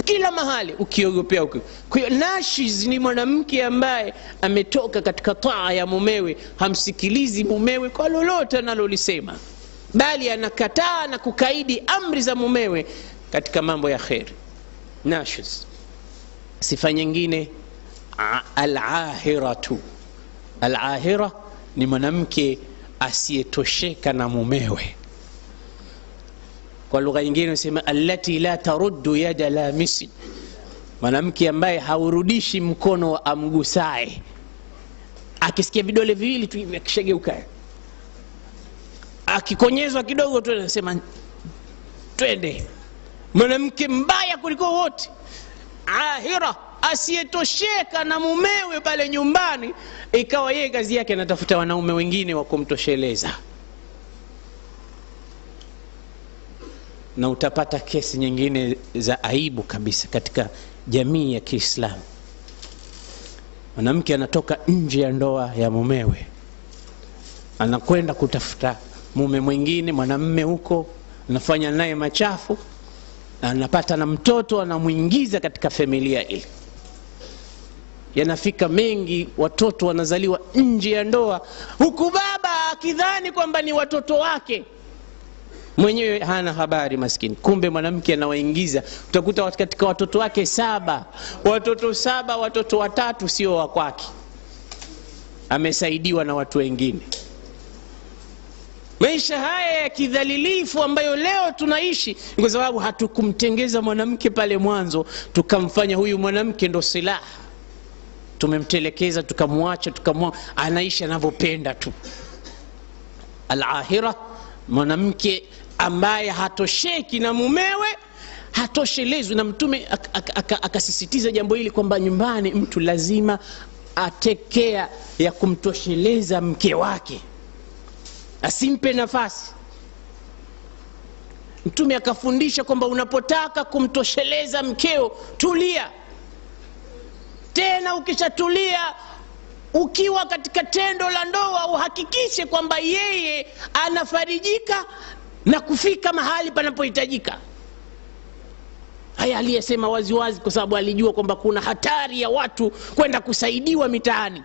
Kila mahali ukiogopea. Kwa hiyo nashiz ni mwanamke ambaye ametoka katika taa ya mumewe, hamsikilizi mumewe kwa lolote analolisema, bali anakataa na kukaidi amri za mumewe katika mambo ya khair. Nashiz. Sifa nyingine al-ahiratu. Al-ahira ni mwanamke asiyetosheka na mumewe. Kwa lugha nyingine unasema allati la taruddu yada lamisi, mwanamke ambaye haurudishi mkono wa amgusae. Akisikia vidole viwili tu akishageuka, akikonyezwa kidogo tu anasema twende. Mwanamke mbaya kuliko wote, ahira, asiyetosheka na mumewe pale nyumbani, ikawa yeye kazi yake anatafuta wanaume wengine wa kumtosheleza. Na utapata kesi nyingine za aibu kabisa katika jamii ya Kiislamu. Mwanamke anatoka nje ya ndoa ya mumewe, anakwenda kutafuta mume mwingine, mwanamume huko, anafanya naye machafu, anapata na mtoto, anamuingiza katika familia ile. Yanafika mengi, watoto wanazaliwa nje ya ndoa, huku baba akidhani kwamba ni watoto wake, mwenyewe hana habari maskini. Kumbe mwanamke anawaingiza. Utakuta katika watoto wake 7, watoto 7, watoto 3 sio wa kwake, amesaidiwa na watu wengine. Maisha haya ya kidhalilifu ambayo leo tunaishi kwa sababu hatukumtengeza mwanamke pale mwanzo, tukamfanya huyu mwanamke ndo silaha, tumemtelekeza, tukamwacha, anaishi anavyopenda tu. Al-ahira, mwanamke ambaye hatosheki na mumewe, hatoshelezwi. Na Mtume akasisitiza jambo hili kwamba nyumbani mtu lazima atekea ya kumtosheleza mke wake, asimpe nafasi. Mtume akafundisha kwamba unapotaka kumtosheleza mkeo, tulia. Tena ukishatulia, ukiwa katika tendo la ndoa, uhakikishe kwamba yeye anafarijika na kufika mahali panapohitajika. Haya aliyesema waziwazi kwa sababu alijua kwamba kuna hatari ya watu kwenda kusaidiwa mitaani.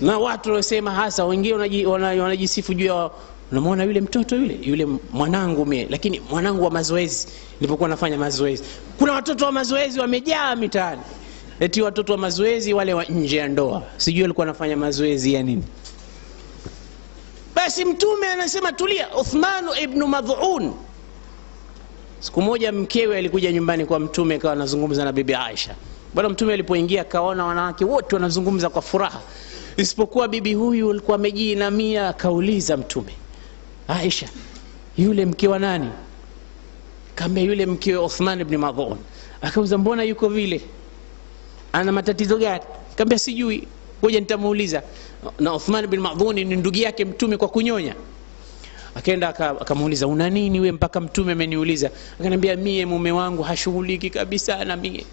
Na watu wanasema, hasa wengine wanajisifu juu ya, unamwona yule mtoto yule mwanangu mie, lakini mwanangu wa mazoezi, nilipokuwa nafanya mazoezi. Kuna watoto wa mazoezi wamejaa mitaani. Eti watoto wa mazoezi wale wa nje ya ndoa. Sijui alikuwa anafanya mazoezi ya nini. Basi mtume anasema tulia. Uthman ibn Mad'un, siku moja mkewe alikuja nyumbani kwa mtume, akawa anazungumza na bibi Aisha. Bwana mtume alipoingia akaona wanawake wote wanazungumza kwa furaha, isipokuwa bibi huyu alikuwa amejiinamia. Akauliza mtume, Aisha, yule mke wa nani? Kama yule mke wa Uthman ibn Mad'un. Akauza, mbona yuko vile, ana matatizo gani? Kaambia sijui, ngoja nitamuuliza. Na Uthman ibn Mad'un ni ndugu yake mtume kwa kunyonya. Akaenda akamuuliza, una nini wewe mpaka mtume ameniuliza? Akaniambia, mie mume wangu hashughuliki kabisa na mie,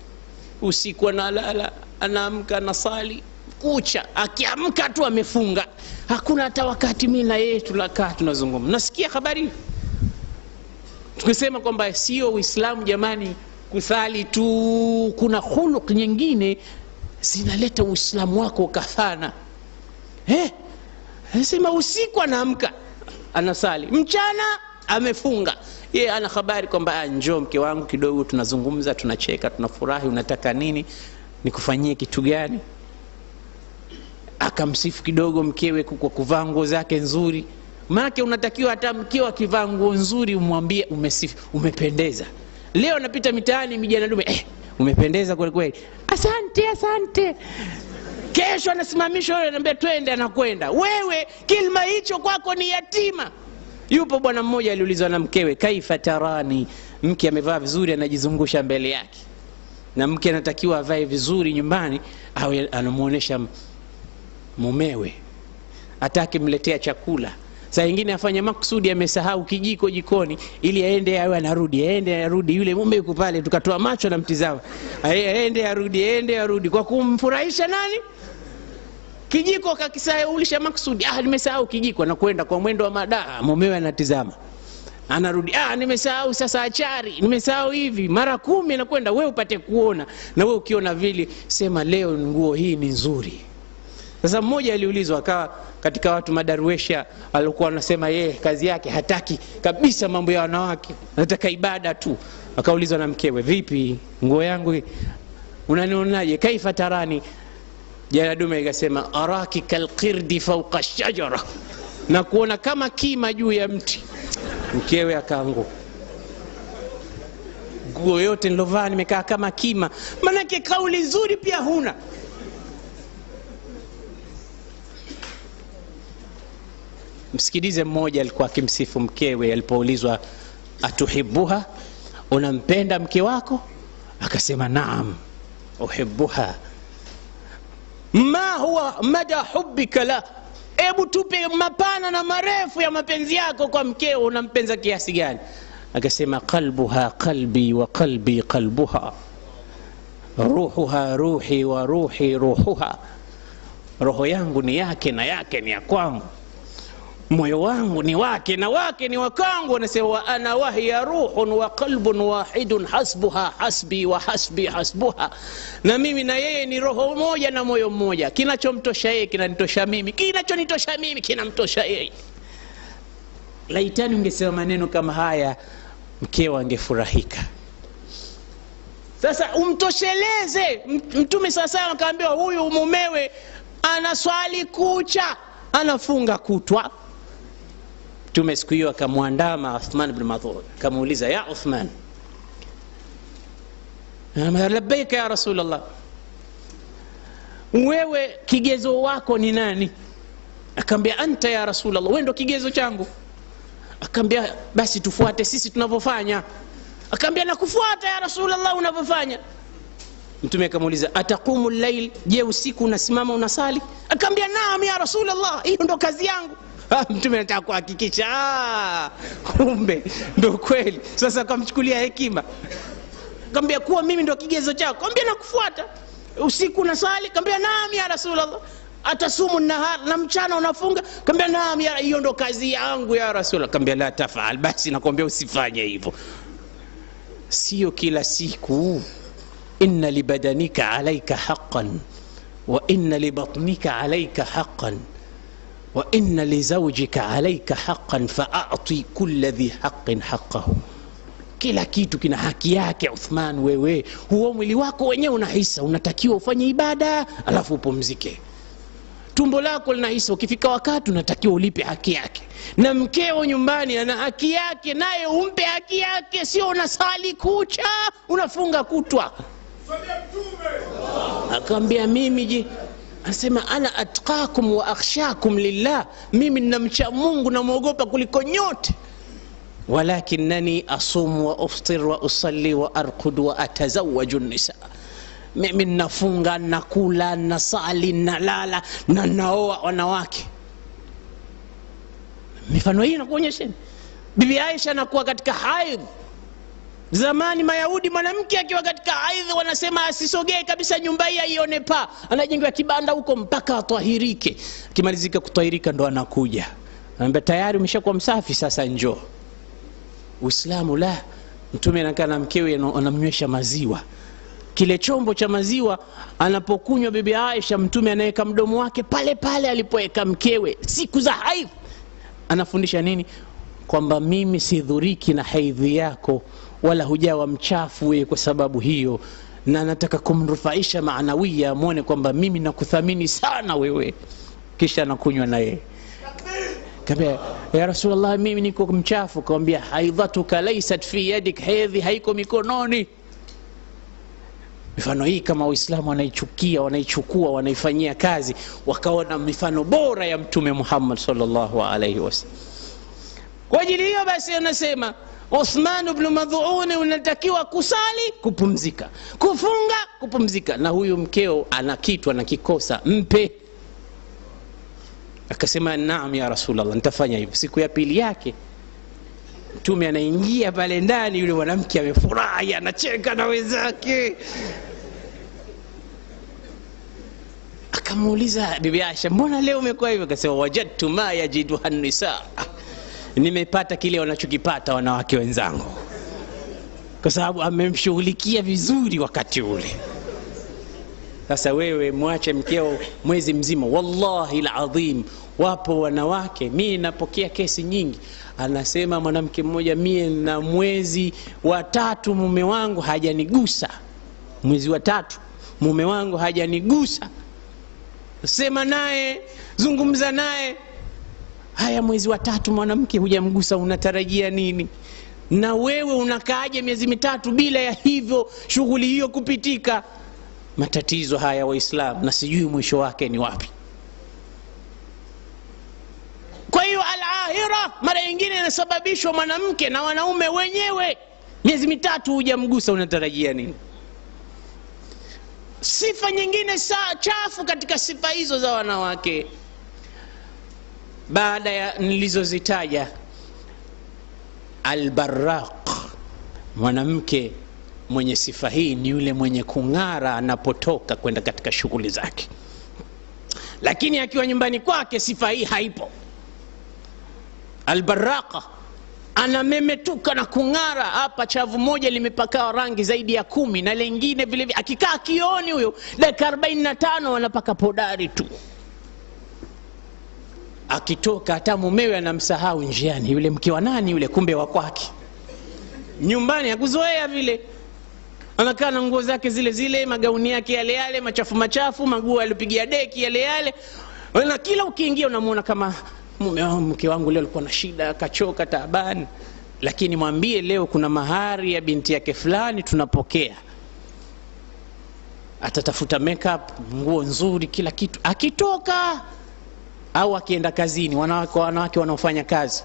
usiku analala, anaamka anasali kucha, akiamka tu amefunga, hakuna hata wakati mimi na yeye tunakaa tunazungumza. Nasikia habari tukisema kwamba sio Uislamu jamani kusali tu, kuna khuluq nyingine zinaleta Uislamu wako kafana. Sema usiku anaamka anasali, mchana amefunga. Yeye ana habari kwamba njoo mke wangu kidogo tunazungumza, tunacheka, tunafurahi, unataka nini, nikufanyie kitu gani? Akamsifu kidogo mkewe kwa kuvaa nguo zake nzuri. Maana unatakiwa hata mkeo akivaa nguo nzuri umwambie umesifu, umependeza. Leo napita mitaani mijana dume, umependeza kweli kweli, asante asante. Kesho anasimamishwa yule, anambia twende, anakwenda. Wewe kilima hicho kwako ni yatima. Yupo bwana mmoja aliulizwa na mkewe, kaifa tarani? Mke amevaa vizuri, anajizungusha mbele yake, na mke anatakiwa avae vizuri nyumbani, au anamuonesha mumewe, atake mletea chakula. Saa nyingine afanya makusudi, amesahau kijiko jikoni, ili aende awe anarudi, aende arudi. Yule mume yuko pale, tukatoa macho na mtizama, aende arudi, aende arudi, kwa kumfurahisha nani? Kijiko kakisahaulisha makusudi. Nimesahau kijiko, na kwenda kwa mwendo wa madaa. Mumewe anatizama, anarudi, nimesahau sasa achari, nimesahau hivi, mara 10 na kwenda. Wewe upate kuona, na wewe ukiona vile sema leo nguo hii ni nzuri. Sasa mmoja aliulizwa, akawa katika watu madarwesha, alikuwa anasema yeye kazi yake hataki kabisa mambo ya wanawake, anataka ibada tu. Akaulizwa na mkewe, vipi nguo yangu unanionaje, kaifa tarani? Jana dume ikasema, araki kalqirdi fawqa ash-shajara, na kuona kama kima juu ya mti. Mkewe akaanguka, nguo yote nilovaa nimekaa kama kima. Manake kauli nzuri pia huna. Msikilize mmoja alikuwa akimsifu mkewe alipoulizwa, atuhibuha, unampenda mke wako? Akasema, naam uhibbuha. Ma huwa mada hubbika la, ebu tupe mapana na marefu ya mapenzi yako kwa mkeo, unampenza kiasi gani? Akasema, qalbuha qalbi wa qalbi qalbuha, ruhuha ruhi wa ruhi ruhuha, roho yangu ni yake na yake ni ya kwangu, moyo wangu ni wake na wake ni wa kwangu. Anasema, wa ana wahiya ruhun wa qalbun wahidun, hasbuha hasbi wa hasbi hasbuha, na mimi na yeye ni roho moja na moyo mmoja. Kinachomtosha yeye kinanitosha mimi, kinachonitosha mimi kinamtosha yeye. Laitani ungesema maneno kama haya, mkeo angefurahika. Sasa umtosheleze. Mtume sasa akaambiwa, huyu mumewe anaswali kucha, anafunga kutwa. Mtume siku hiyo akamwandama Uthman ibn Mad'un, akamuuliza, ya Uthman, labbaika ya Rasulullah, wewe kigezo wako ni nani? Akamwambia, anta ya Rasulullah, wewe ndo kigezo changu. Akamwambia, basi tufuate sisi tunavyofanya. Akamwambia, nakufuata ya Rasulullah unavyofanya. Mtume akamuuliza, ataqumu al-layl, je usiku unasimama unasali? Akamwambia, naam ya Rasulullah, hiyo ndo kazi yangu. Mtume anataka kuhakikisha kumbe ndo kweli. Sasa akamchukulia hekima, akamwambia, kuwa mimi ndo kigezo chako. Akamwambia, nakufuata. Usiku unasali? Akamwambia, naam ya Rasulullah. Atasumu nahar, na mchana unafunga? Akamwambia, naam ya, hiyo ndo kazi yangu ya Rasulullah. Akamwambia, la tafal, basi nakwambia usifanye hivyo. Sio kila siku. inna libadanika alayka haqqan wa inna libatnika alayka haqqan wa inna lizawjika alayka haqqan fa'ati kulli dhi haqqin haqqahu. Kila kitu kina haki yake Uthman. Wewe huo mwili wako wenyewe unahisa, unatakiwa ufanye ibada alafu upumzike. tumbo lako linahisi ukifika wakati unatakiwa ulipe haki yake, na mkeo nyumbani ana haki yake, naye umpe haki yake. Sio unasali kucha unafunga kutwa. Akamwambia mimi je, anasema ana atqakum wa akhshakum lillah, mimi ninamcha Mungu na muogopa kuliko nyote, walakinani asumu wa uftir wa usalli wa arqud wa atazawwaju nisa, mimi nafunga nakula nasali nalala na naoa wanawake. Mifano hii inakuonyesha Bibi Aisha anakuwa katika haidh. Zamani Mayahudi mwanamke akiwa katika haidh wanasema asisogee kabisa nyumba hii aione paa, anajenga kibanda huko mpaka atahirike. Akimalizika kutahirika ndo anakuja, anambia tayari umeshakuwa msafi, sasa njoo. Uislamu la, mtume anakaa na mkewe anamnywesha maziwa. Kile chombo cha maziwa anapokunywa Bibi Aisha, mtume anaweka mdomo wake pale pale alipoweka mkewe siku za haidh. Anafundisha nini? Kwamba mimi sidhuriki na haidhi yako, wala hujawa mchafu wewe kwa sababu hiyo, na nataka kumrufaisha maanawia, amuone kwamba mimi nakuthamini sana wewe. Kisha anakunywa na yeye. Kaambia ya Rasulullah, mimi niko mchafu. Kaambia haidhatuka laysat fi yadik, hedhi haiko mikononi. Mifano hii kama Waislamu wanaichukia, wanaichukua, wanaifanyia kazi, wakaona mifano bora ya Mtume Muhammad sallallahu alaihi wasallam. Kwa ajili hiyo basi anasema Uthman ibn Mad'un, unatakiwa kusali kupumzika, kufunga kupumzika, na huyu mkeo ana kitu anakikosa, mpe. Akasema naam ya Rasulullah, nitafanya hivyo. Siku ya pili yake Mtume anaingia pale ndani, yule mwanamke amefurahi, anacheka na wenzake. Akamuuliza Bibi Aisha, mbona leo umekuwa hivyo? Akasema wajadtu ma yajidu an-nisa, nimepata kile wanachokipata wanawake wenzangu, kwa sababu amemshughulikia vizuri wakati ule. Sasa wewe mwache mkeo mwezi mzima. Wallahi alazim, wapo wanawake, mimi napokea kesi nyingi, anasema mwanamke mmoja, mimi na mwezi wa 3 mume wangu hajanigusa. Mwezi wa 3 mume wangu hajanigusa. Sema naye, zungumza naye. Haya, mwezi wa 3 mwanamke hujamgusa, unatarajia nini? Na wewe unakaaje miezi 3 bila ya hivyo shughuli hiyo kupitika? Matatizo haya Waislamu, na sijui mwisho wake ni wapi. Kwa hiyo al-ahira mara nyingine inasababishwa mwanamke na wanaume wenyewe. Miezi 3 hujamgusa, unatarajia nini? Sifa nyingine chafu katika sifa hizo za wanawake, baada ya nilizozitaja, al-barraq. Mwanamke mwenye sifa hii ni yule mwenye kung'ara anapotoka kwenda katika shughuli zake, lakini akiwa nyumbani kwake sifa hii haipo. Al-barraqa anamemetuka na kung'ara. Hapa chavu moja limepaka rangi zaidi ya 10, na lingine vile vile. Akikaa kioni huyo dakika 45 anapaka podari tu. Akitoka hata mumewe anamsahau njiani, yule mke wa nani yule, kumbe wa kwake. Nyumbani hakuzoea vile, anakaa na nguo zake zile zile, magauni yake yale yale, machafu machafu, maguo alipigia deki yale yale, na kila ukiingia unamuona kama mke wangu leo alikuwa na shida, kachoka, taabani. Lakini mwambie leo kuna mahari ya binti yake fulani tunapokea, atatafuta makeup, nguo nzuri, kila kitu. Akitoka au akienda kazini, wanawake wanaofanya kazi,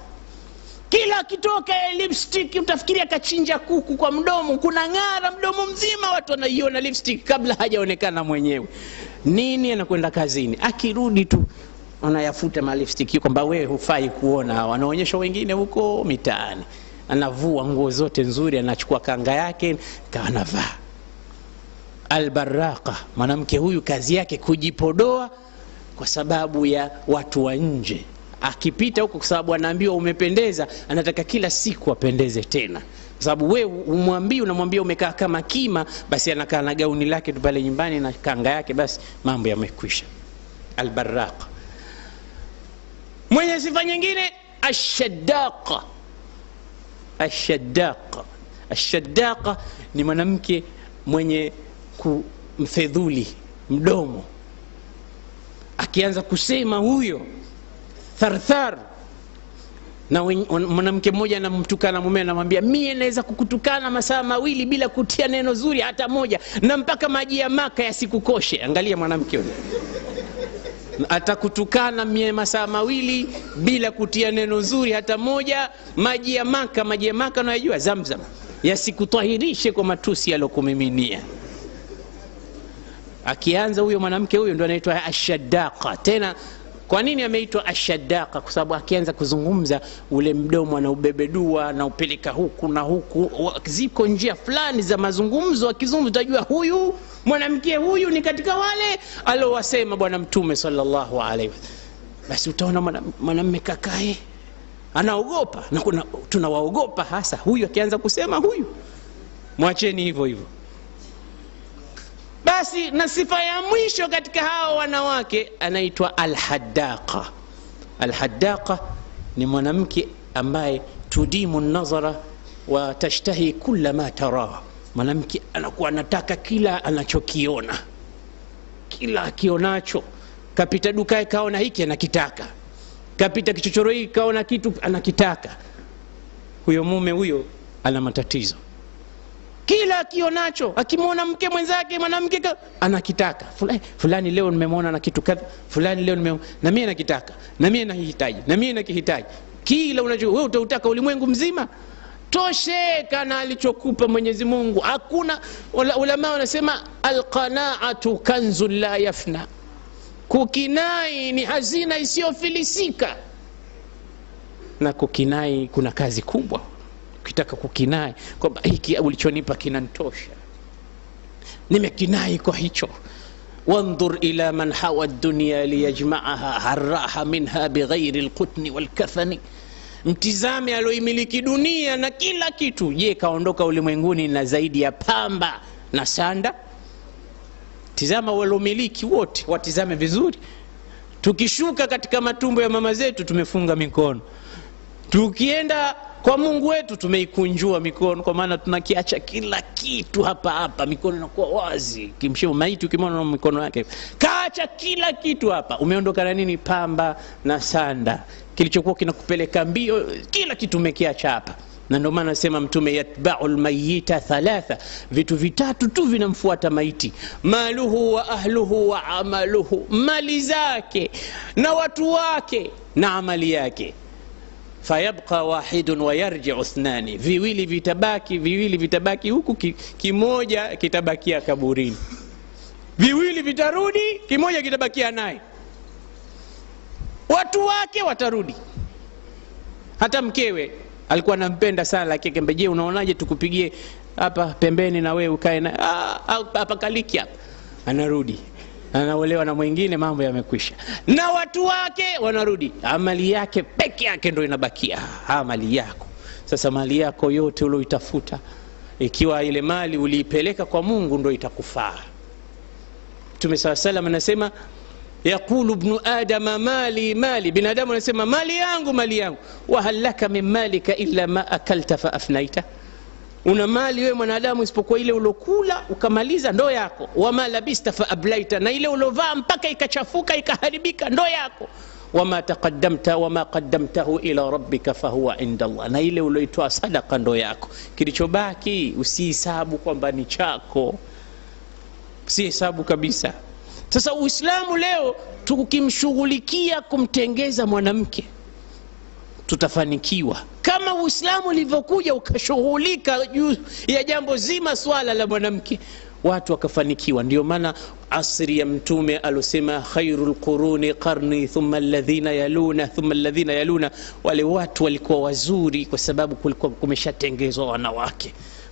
kila akitoka lipstick utafikiria kachinja kuku kwa mdomo, kuna ng'ara mdomo mzima, watu wanaiona lipstick kabla hajaonekana mwenyewe. Nini? anakwenda kazini, akirudi tu anayafuta ma lipstick, kwamba wewe hufai kuona, wanaonyesha wengine huko mitaani. Anavua nguo zote nzuri, anachukua kanga yake kanavaa. Al-barraqa, mwanamke huyu kazi yake kujipodoa kwa sababu ya watu wa nje. Akipita huko, kwa sababu anaambiwa umependeza, anataka kila siku apendeze tena, kwa sababu wewe umwambie, unamwambia umekaa kama kima, basi anakaa na gauni lake tu pale nyumbani na kanga yake, basi mambo yamekwisha. Al-barraqa. Mwenye sifa nyingine ash-shaddaqa. Ash-shaddaqa, ash-shaddaqa ni mwanamke mwenye kumfedhuli mdomo. Akianza kusema huyo Tharthar, na mwanamke mmoja anamtukana mume, anamwambia mimi naweza kukutukana masaa mawili bila kutia neno zuri hata moja, na mpaka maji ya Maka yasikukoshe. Angalia mwanamke huyo atakutukana masaa mawili bila kutia neno zuri hata moja. Maji ya Maka unayojua, Zamzam, yasikutahirishe kwa matusi yalokumiminia. Akianza huyo mwanamke huyo ndo anaitwa ashadaqa. Tena kwa nini ameitwa ashadaqa? Kwa sababu akianza kuzungumza ule mdomo anaubebedua na upeleka huku na huku. Ziko njia fulani za mazungumzo, akizungumza utajua huyu mwanamke huyu ni katika wale alowasema Bwana Mtume sallallahu alaihi wasallam. Basi utaona mwanamume kakae anaogopa, na tunawaogopa hasa huyu akianza kusema huyu. Mwacheni hivyo hivyo. Basi na sifa ya mwisho katika hao wanawake anaitwa al-haddaqa. Al-haddaqa ni mwanamke ambaye tudimu nazara wa tashtahi kulla ma tara. Mwanamke anakuwa anataka kila anachokiona, kila akionacho. Kapita duka kaona hiki anakitaka, kapita kichochoro hiki kaona kitu anakitaka. Huyo mume huyo ana matatizo. Kila akionacho, akimwona mke mwenzake mwanamke anakitaka. Fulani leo nimemwona na kitu kadha, fulani leo nimeona na mimi nakitaka, na mimi nahitaji, na mimi nakihitaji. Kila unacho wewe utautaka ulimwengu mzima. Tosheka na alichokupa Mwenyezi Mungu. Hakuna, ulama wanasema alqanaatu kanzun la yafna. Kukinai ni hazina isiyofilisika. Na kukinai kuna kazi kubwa. Ukitaka kukinai kwamba hiki ulichonipa kinanitosha, nimekinai kwa hicho. Wanzur ila man hawa ad-dunya liyajma'aha harraha minha bighairi al-qutni wal-kathani. Mtizame aloimiliki dunia na kila kitu, je kaondoka ulimwenguni na zaidi ya pamba na sanda? Tizama walomiliki wote, watizame vizuri. Tukishuka katika matumbo ya mama zetu tumefunga mikono, tukienda kwa Mungu wetu tumeikunjua mikono, kwa maana tunakiacha kila kitu hapa. Mikono inakuwa wazi. Kimshimo maiti ukimwona na mikono yake kaacha kila kitu hapa. Umeondoka na nini? Pamba na sanda. Kilichokuwa kinakupeleka mbio kila kitu umekiacha hapa. Na ndio maana nasema Mtume yatba'ul mayyita thalatha, vitu vitatu tu vinamfuata maiti: maluhu wa ahluhu wa amaluhu, mali zake na watu wake na amali yake. Fayabqa wahidun wa yarji'u ithnani, viwili vitabaki huku, kimoja kitabakia kaburini. Viwili vitarudi, kimoja kitabakia naye. Watu wake watarudi. Hata mkewe alikuwa anampenda sana, lakini akimwambia je, unaonaje tukupigie hapa pembeni na wewe ukae na hapa kaliki hapa, anarudi. Anaolewa na mwingine, mambo yamekwisha. Na watu wake wanarudi. Amali yake peke yake ndio inabakia. Mali yako. Sasa mali yako yote ulioitafuta, ikiwa ile mali uliipeleka kwa Mungu, ndio itakufaa. Mtume sallallahu alayhi wasallam anasema yaqulu ibn adam mali. Binadamu anasema mali yangu. Wa halaka min malika illa ma akalta fa afnaita. Una mali wewe mwanadamu isipokuwa ile ulokula ukamaliza, ndo yako. Wama labista fa ablaita, na ile ulovaa mpaka ikachafuka ikaharibika, ndo yako. Wama qaddamtahu ila rabbika fahuwa inda Allah, na ile uloitoa sadaka ndo yako. Kilichobaki usihesabu kwamba ni chako, usihesabu kabisa. Sasa Uislamu leo tukimshughulikia kumtengeza mwanamke tutafanikiwa. Kama Uislamu ulivyokuja ukashughulika juu ya jambo zima swala la mwanamke, watu wakafanikiwa. Ndio maana asri ya Mtume alosema khairul quruni qarni thumma alladhina yaluna. Wale watu walikuwa wazuri kwa sababu kulikuwa kumeshatengezwa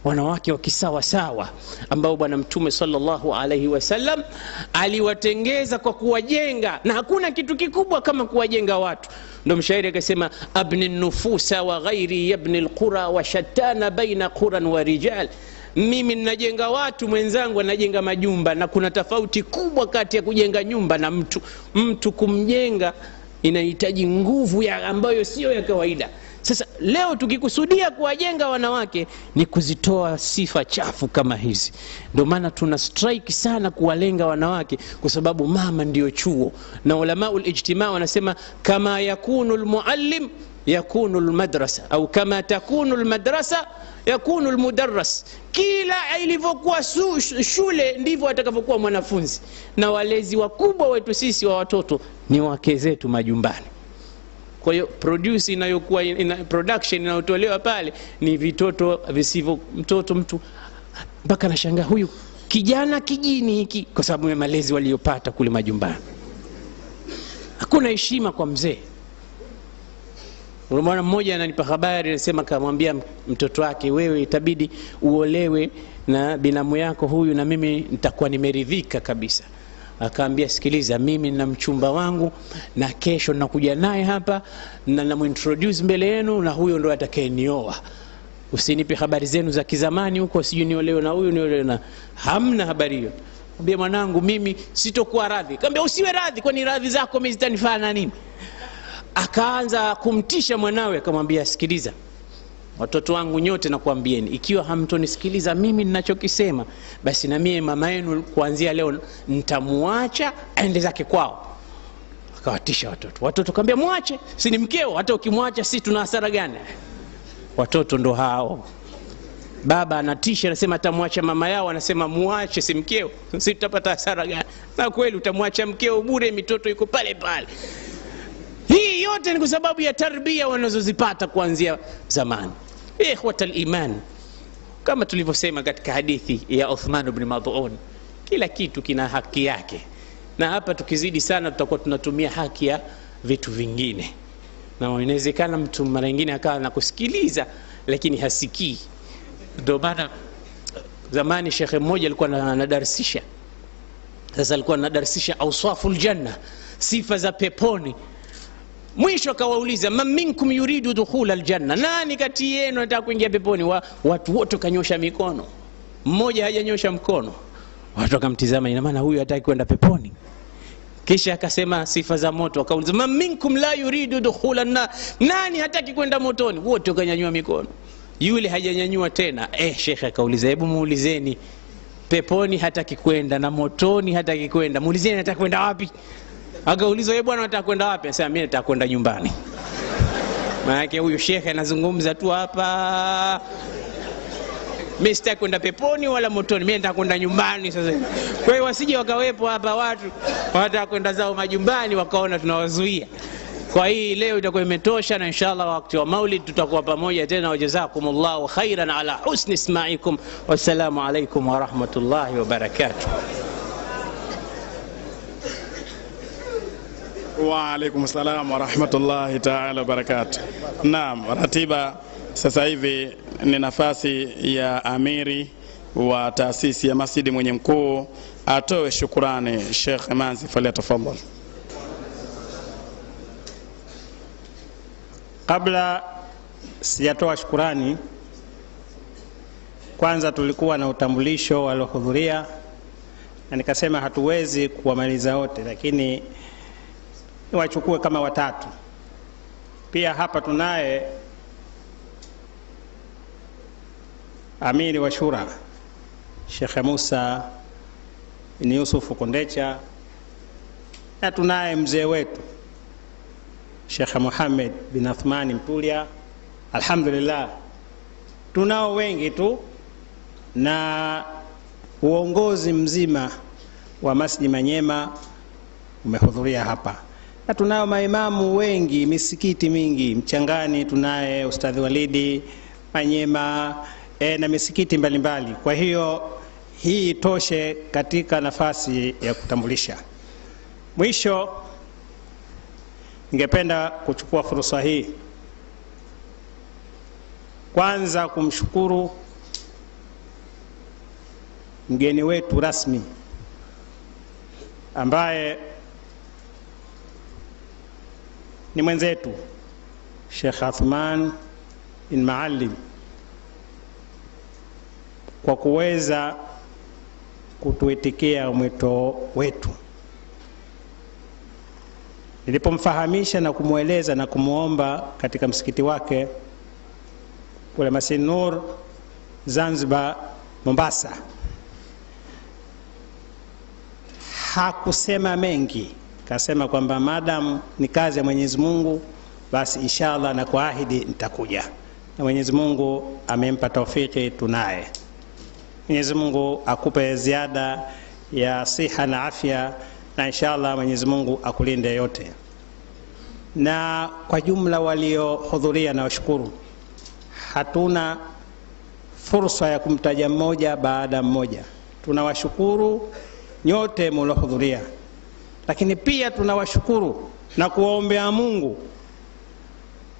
wanawake wa kisawa sawa, ambao Bwana Mtume sallallahu alaihi wasallam aliwatengeza kwa kuwajenga, na hakuna kitu kikubwa kama kuwajenga watu. Ndio mshairi akasema abni nufusa wa ghairi yabni alqura wa shattana baina quran wa rijal. Mimi ninajenga watu, mwenzangu anajenga majumba, na kuna tofauti kubwa kati ya kujenga nyumba na mtu kumjenga inahitaji nguvu ambayo sio ya kawaida. Sasa leo tukikusudia kuwajenga wanawake ni kuzitoa sifa chafu kama hizi. Ndio maana tuna strike sana kuwalenga wanawake, kwa sababu mama ndio chuo. Na ulamaul ijtimaa wanasema kama yakunu almuallim yakunu almadrasa, au kama takunu almadrasa yakunu almudarras. Kila ilivyokuwa shule ndivyo atakavyokuwa mwanafunzi. Na walezi wakubwa wetu sisi wa watoto ni wake zetu majumbani. Kwa hiyo production inayotolewa pale ni vitoto visivyo, mtu mpaka anashangaa huyu kijana kijini hiki, kwa sababu ya malezi waliopata kule majumbani. Hakuna heshima kwa mzee. Mwana mmoja ananipa habari, anasema kamwambia mtoto wake, wewe itabidi uolewe na binamu yako huyu na mimi nitakuwa nimeridhika kabisa. Akaambia, sikiliza, mimi na mchumba wangu na kesho nakuja naye hapa na namuintroduce mbele yenu, na huyo ndo atakayenioa. Usinipe habari zenu za kizamani huko, sijui niolewe na huyu niolewe na, hamna habari hiyo. Ambia mwanangu, mimi sitokuwa radhi. Kaambia, usiwe radhi, kwani radhi zako mimi zitanifaa na nini? Akaanza kumtisha mwanawe, akamwambia, sikiliza watoto wangu nyote nakuambieni, ikiwa hamtonisikiliza mimi ninachokisema, basi na mimi mama yenu kuanzia leo nitamuacha aende zake kwao. Akawatisha watoto kaambia, muache, si ni mkeo, hata ukimwacha sisi tuna hasara gani? Watoto ndo hao. Baba anatisha, anasema atamwacha mama yao, anasema muache, si mkeo, sisi tutapata hasara gani? Na kweli utamwacha mkeo bure, mitoto iko pale pale. Hii yote ni kwa sababu ya tarbia wanazozipata kuanzia zamani. Ikhwatal iman, kama tulivyosema katika hadithi ya Uthman ibn Mad'un, kila kitu kina haki yake, na hapa tukizidi sana tutakuwa tunatumia haki ya vitu vingine, na inawezekana mtu mara nyingine akawa anakusikiliza lakini hasikii. Ndio maana zamani shekhe mmoja alikuwa anadarsisha, sasa alikuwa anadarsisha awsaful janna, sifa za peponi. Mwisho akawauliza, man minkum yuridu dukhula aljanna, nani kati yenu anataka kuingia peponi? Watu wote kanyosha mikono, mmoja hajanyosha mkono. Watu wakamtizama, ina maana huyu hataki kwenda peponi. Kisha akasema sifa za moto, akauliza, man minkum la yuridu dukhula an-nar, nani hataki kwenda motoni? Wote wakanyanyua mikono. Yule hajanyanyua tena. Shekhe akauliza, hebu muulizeni, peponi hataki kwenda na motoni hataki kwenda, muulizeni hataki kwenda wapi? Akaulizwa, wewe bwana unataka kwenda wapi? Anasema, mimi nataka kwenda nyumbani. Maana yake huyu shekhe anazungumza tu hapa, mimi sitaki kwenda peponi wala motoni, mimi nataka kwenda nyumbani. Sasa kwa hiyo wasije wakawepo hapa watu wanataka kwenda zao majumbani wakaona tunawazuia. Kwa hii leo itakuwa imetosha, na inshallah wakati wa Maulid tutakuwa pamoja tena. Wajazakumullahu khairan ala husni isma'ikum. Wassalamu alaykum wa rahmatullahi wa barakatuh. Wa alaikum salam wa rahmatullahi ta'ala wa barakatuh. Naam, ratiba sasa hivi ni nafasi ya amiri wa taasisi ya Masjidi Mwenye Mkuu atoe shukrani. Sheikh Manzi, falyatafadhal. Kabla sijatoa shukrani, kwanza tulikuwa na utambulisho waliohudhuria, na nikasema hatuwezi kuwamaliza wote, lakini niwachukue kama watatu. Pia hapa tunaye amiri wa shura Sheikh Musa bin Yusuf Kondecha, na tunaye mzee wetu Sheikh Muhammad bin Athmani Mtulia. Alhamdulillah, tunao wengi tu, na uongozi mzima wa Masjid Manyema umehudhuria hapa, na tunao maimamu wengi, misikiti mingi Mchangani, tunaye Ustadhi Walidi Manyema, na misikiti mbalimbali. Kwa hiyo hii toshe katika nafasi ya kutambulisha. Mwisho, ningependa kuchukua fursa hii kwanza kumshukuru mgeni wetu rasmi ambaye ni mwenzetu Sheikh Athman bin Maalim kwa kuweza kutuitikia mwito wetu. Nilipomfahamisha na kumweleza na kumuomba katika msikiti wake kule Masjid Nur Zanzibar Mombasa, hakusema mengi, kasema kwamba madam ni kazi ya Mwenyezi Mungu, basi inshallah na kuahidi nitakuja, na Mwenyezi Mungu amempa taufiki tunaye. Mwenyezi Mungu akupe ziada ya siha na afya, na inshallah Mwenyezi Mungu akulinde yote. Na kwa jumla waliohudhuria na washukuru, hatuna fursa ya kumtaja mmoja baada mmoja. Tunawashukuru nyote mliohudhuria, lakini pia tunawashukuru na kuwaombea Mungu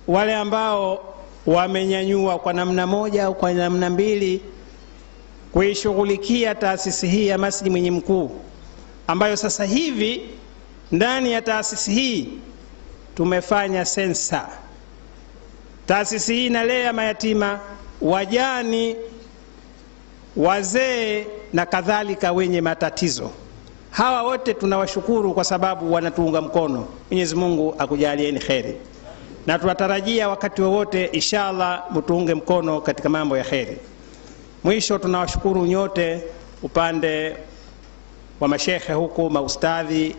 wale ambao wamenyanyua kwa namna moja au kwa namna mbili kuishughulikia taasisi hii ya Masjid Mwenye Mkuu, ambayo sasa hivi ndani ya taasisi hii tumefanya sensa. Taasisi hii inalea mayatima, wajani, wazee na kadhalika wenye matatizo. Hawa wote tunawashukuru kwa sababu wanatuunga mkono. Mwenyezi Mungu akujalieni kheri, na tunatarajia wakati wowote inshallah mtuunge mkono katika mambo ya kheri. Mwisho tunawashukuru nyote, upande wa mashekhe huku, maustadhi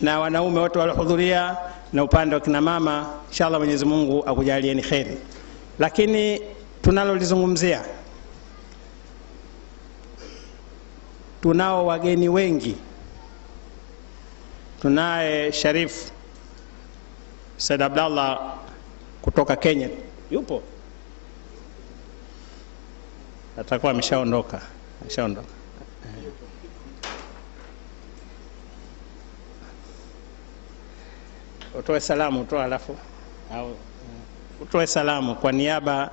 na wanaume wote waliohudhuria, na upande wa kina mama. Inshallah Mwenyezi Mungu akujalieni kheri. Lakini tunalolizungumzia, tunao wageni wengi. Tunaye Sharif Said Abdallah kutoka Kenya, yupo, atakuwa ameshaondoka. Utoe salamu, utoe alafu au utoe salamu kwa niaba.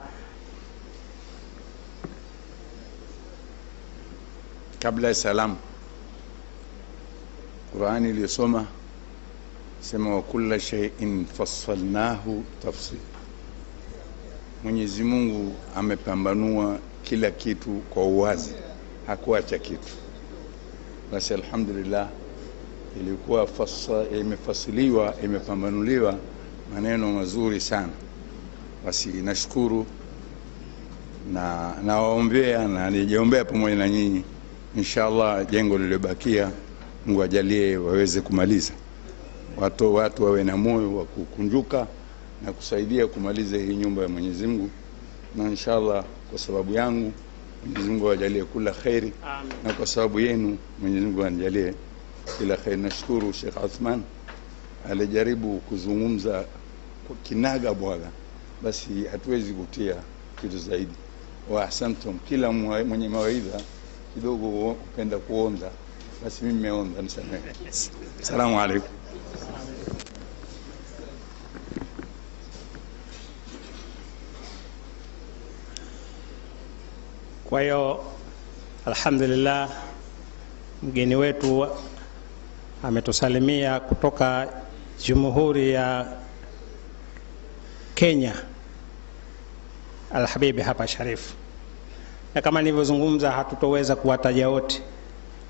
Kabla ya salamu, Qur'ani iliyosoma sema wa kulla shay'in fassalnahu tafsila. Mwenyezi Mungu amepambanua kila kitu kwa uwazi, hakuacha kitu. Basi alhamdulillah, ilikuwa imefasiliwa, imepambanuliwa maneno mazuri sana. Basi nashukuru na nawaombea na nijiombea pamoja na nyinyi, inshallah jengo lililobakia Mungu ajalie waweze kumaliza. Watu wawe na moyo wa kukunjuka na kusaidia kumaliza hii nyumba ya Mwenyezi Mungu, na inshallah kwa sababu yangu Mwenyezi Mungu ajalie kila khairi. Amin. Na kwa sababu yenu Mwenyezi Mungu ajalie kila khairi. Nashukuru Sheikh Uthman alijaribu kuzungumza kinaga bwaga, basi hatuwezi kutia kitu zaidi. Wa ahsantum, kila mwenye mawaidha kidogo upenda kuonza, basi mimi nimeonza, nisamehe. Asalamu alaykum. Kwa hiyo alhamdulillah, mgeni wetu ametusalimia kutoka Jamhuri ya Kenya, Al-Habibi hapa Sharif. Na kama nilivyozungumza, hatutoweza kuwataja wote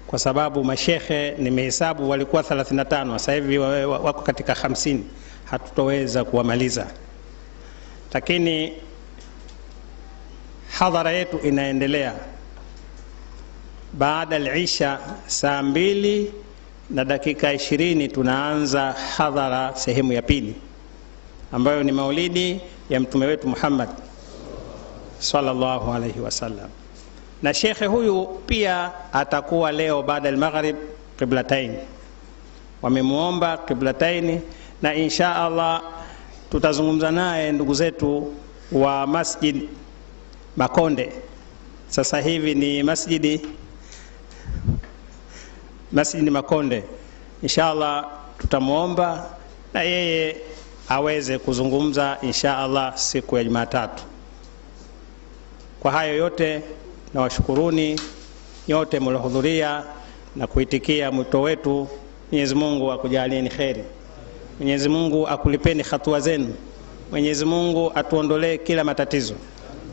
kwa sababu mashekhe nimehesabu walikuwa 35, sasa hivi wako katika 50, hatutoweza kuwamaliza. Lakini hadhara yetu inaendelea. Baada al-Isha saa 2:20 tunaanza hadhara sehemu ya pili, ambayo ni maulidi ya mtume wetu Muhammad sallallahu alayhi wasallam. Na shekhe huyu pia atakuwa leo baada al-maghrib qiblatain. Wamemuomba qiblatain, na insha Allah tutazungumza naye ndugu zetu wa Masjid Makonde. Sasa hivi ni Masjid Makonde. Inshallah tutamuomba na yeye aweze kuzungumza inshallah siku ya Jumatatu. Kwa hayo yote na washukuruni nyote mliohudhuria na kuitikia mwito wetu. Mwenyezi Mungu akujalieni kheri. Mwenyezi Mungu akulipeni hatua zenu. Mwenyezi Mungu atuondolee kila matatizo.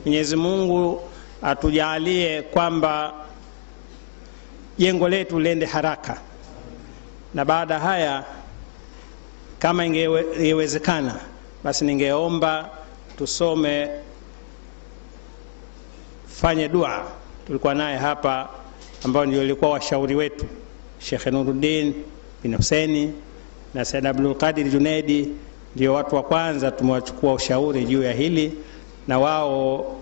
Mwenyezi Mungu atujalie kwamba jengo letu lende haraka. Na baada haya kama ingewezekana basi ningeomba tusome fanye dua. Tulikuwa naye hapa ambao ndio ilikuwa washauri wetu, Sheikh Nuruddin bin Hussein na Said Abdul Qadir Junaidi, ndio watu wa kwanza tumewachukua ushauri juu ya hili, na wao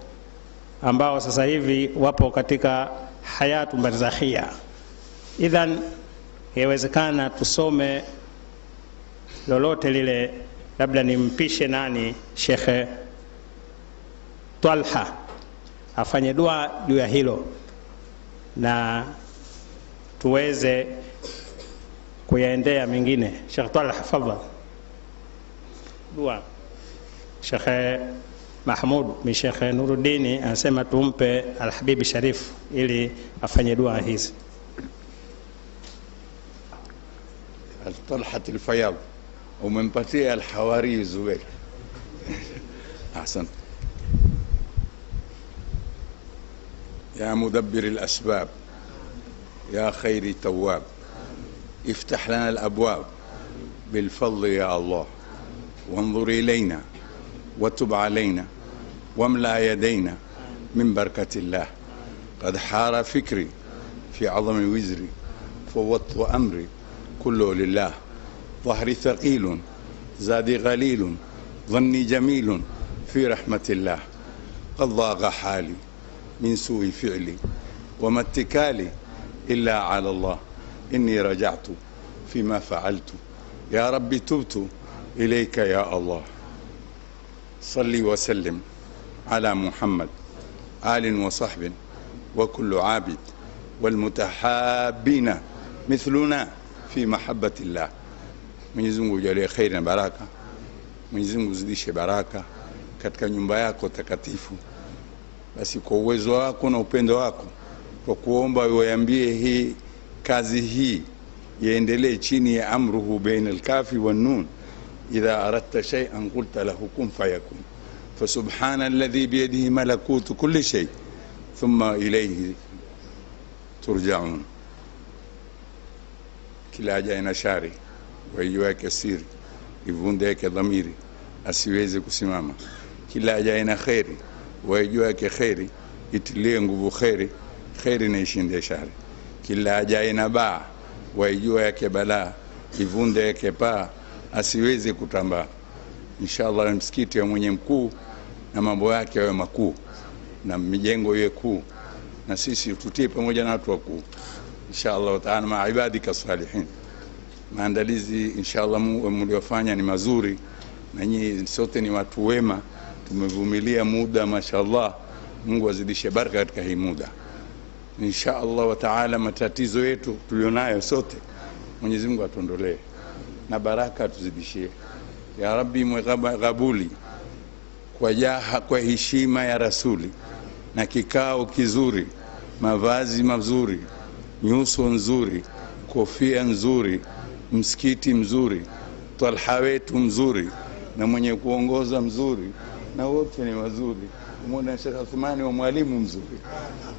ambao sasa hivi wapo katika hayatu barzakhia. Idhan yawezekana tusome lolote lile, labda nimpishe nani, Sheikh Talha afanye dua juu ya hilo na tuweze kuyaendea mengine. Sheikh Talha, tafadhali. Dua. Sheikh Mahmud bin Sheikh Nuruddin anasema tumpe Al-Habibi Sharif ili afanye dua hizi. Talha al-Fayyad umempatia al-Hawari Zubair. Ahsan. يا مدبر الأسباب يا خير تواب افتح لنا الأبواب بالفضل يا الله وانظر إلينا وتب علينا واملأ يدينا من بركة الله. قد حار فكري في عظم وزري فوضت أمري كله لله. ظهري ثقيل زادي غليل ظني جميل في رحمة الله. قد ضاق حالي من سوء فعلي وما اتكالي إلا على الله. إني رجعت فيما فعلت يا ربي تبت إليك يا الله. صلي وسلم على محمد آل وصحب وكل عابد والمتحابين مثلنا في محبة الله. Mwenyezi Mungu jalie kheri na baraka. Mwenyezi Mungu zidishe baraka katika nyumba yako takatifu. Basi kwa uwezo wako na upendo wako, kwa kuomba uambie hii kazi hii iendelee chini ya amruhu baina al-kafi wan-nun. idha aradta shay'an qulta lahu kun fayakun. Fasubhana alladhi biyadihi malakutu kulli shay thumma ilayhi turja'un. Kila haja ina shari, waiweke siri, ivunde yake dhamiri asiweze kusimama. Kila haja ina khairi, waijua yake khairi, itilie nguvu khairi, khairi na ishinde shari. Kila haja ina baa, waijua yake balaa, ivunde yake paa asiweze kutambaa. Inshallah msikiti ya mwenye mkuu na mambo yake yawe makuu na mijengo iwe kuu, na sisi tutie pamoja na watu wakuu inshallah taala ma ibadika salihin. Maandalizi inshallah mliofanya ni mazuri, na nyinyi sote ni watu wema, tumevumilia muda mashallah. Mungu azidishe baraka katika hii muda inshallah taala. Matatizo yetu tulionayo sote Mwenyezi Mungu atuondolee na baraka tuzidishie ya Rabbi. Mwegabuli kwa jaha, kwa heshima ya Rasuli, na kikao kizuri, mavazi mazuri, nyuso nzuri, kofia nzuri, msikiti mzuri, Talha wetu mzuri, na mwenye kuongoza mzuri, na wote ni wazuri. Umeona Sheikh Athmani wa mwalimu mzuri.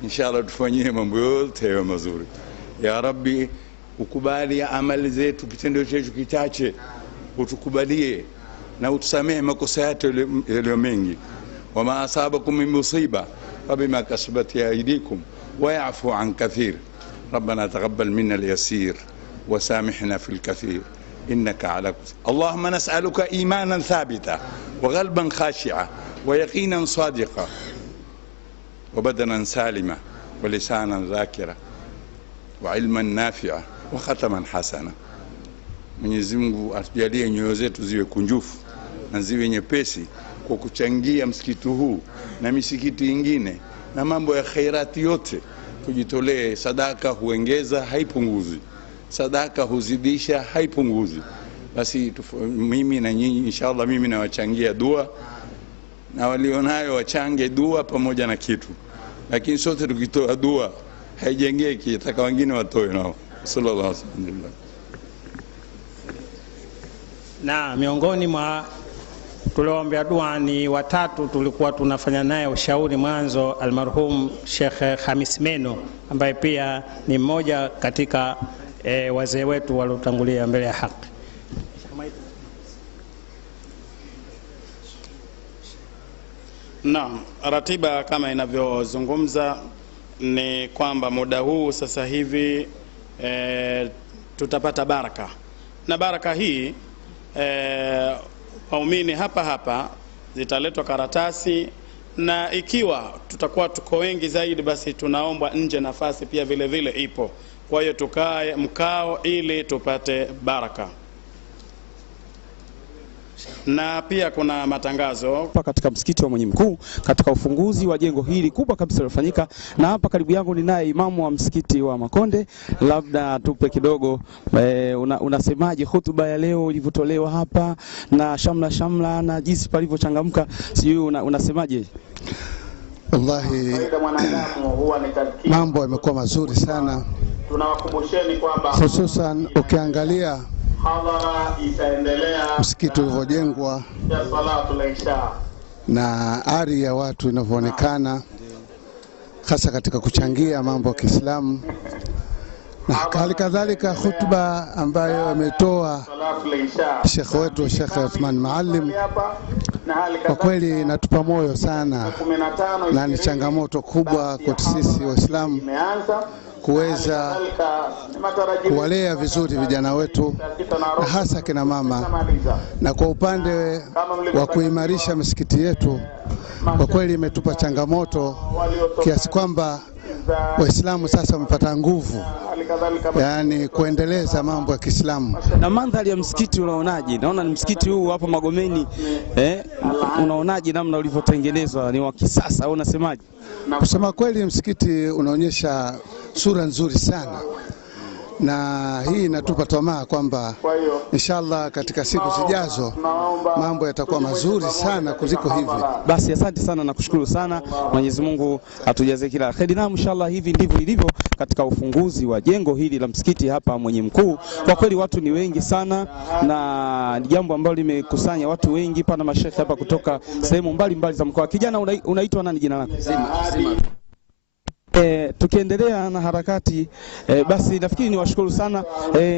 Inshallah tufanyie mambo yote yawe mazuri ya Rabbi. Ukubali amali zetu, kitendo chetu kichache utukubalie, na utusamehe makosa yetu yaliyo mengi. Wama asabakum min musiba fabima kasabat aydikum wa ya'fu an kathir. ربنا تقبل منا اليسير وسامحنا في الكثير إنك على كل. اللهم نسألك إيمانا ثابتا وقلبا خاشعا ويقينا صادقا وبدنا سالما ولسانا ذاكرا وعلما نافعا وختما حسنا. Mwenyezi Mungu atujalie nyoyo zetu ziwe kunjufu na ziwe nyepesi kwa kuchangia msikiti huu na misikiti ingine na mambo ya khairati yote. Tujitolee. Sadaka huongeza haipunguzi, sadaka huzidisha haipunguzi. Basi mimi na nyinyi inshallah, mimi nawachangia dua, na walionayo wachange dua pamoja na kitu, lakini sote tukitoa dua haijengeki, nataka wengine watoe nao. Sallallahu alaihi wasallam. Na miongoni mwa tuliombea dua ni watatu tulikuwa tunafanya naye ushauri mwanzo, almarhum Sheikh Khamis Meno ambaye pia ni mmoja katika wazee wetu waliotangulia mbele ya haki. Naam, ratiba kama inavyozungumza ni kwamba muda huu sasa hivi tutapata baraka, na baraka hii waumini hapa hapa zitaletwa karatasi, na ikiwa tutakuwa tuko wengi zaidi basi tunaomba nje nafasi pia vile vile ipo. Kwa hiyo tukae mkao ili tupate baraka. Na pia kuna matangazo katika msikiti wa Mwenye Mkuu katika ufunguzi wa jengo hili kubwa kabisa lilofanyika, na hapa karibu yangu ninaye imamu wa msikiti wa Makonde. Labda tupe kidogo unasemaje hutuba ya leo ilivyotolewa hapa na shamla na jinsi palivyochangamka, sijui unasemaje? Wallahi mambo yamekuwa mazuri sana, tunawakumbusheni kwamba hususan ukiangalia hadhara itaendelea msikiti ulivyojengwa ya salatul isha na ari ya watu inavyoonekana, hasa katika kuchangia mambo ya Kiislamu, na hali kadhalika hutuba ambayo ametoa Sheikh wetu Sheikh Uthman Maalim, kwa kweli inatupa moyo sana, na ni changamoto kubwa kwa sisi Waislamu kuweza kuwalea vizuri vijana wetu na hasa kina mama. Na kwa upande wa kuimarisha misikiti yetu, kwa kweli imetupa changamoto kiasi kwamba Waislamu sasa wamepata nguvu, yani kuendeleza mambo ya Kiislamu. Na mandhari ya msikiti unaonaje? Naona ni msikiti huu hapa Magomeni, unaonaje namna ulivyotengenezwa? Ni wa kisasa au unasemaje? Kusema kweli msikiti unaonyesha sura nzuri sana, na hii inatupa tamaa kwamba inshallah katika siku zijazo mambo yatakuwa mazuri sana kuliko hivi. Basi asante sana na kushukuru sana, Mwenyezi Mungu atujaze kila kheri. Na inshallah hivi ndivyo ilivyo katika ufunguzi wa jengo hili la msikiti hapa Mwenye Mkuu. Kwa kweli watu ni wengi sana, na jambo ambalo limekusanya watu wengi, pana masheikh hapa kutoka sehemu mbalimbali za mkoa. Kijana unaitwa nani jina lako? Zima. Tukiendelea na harakati basi nafikiri ni washukuru sana.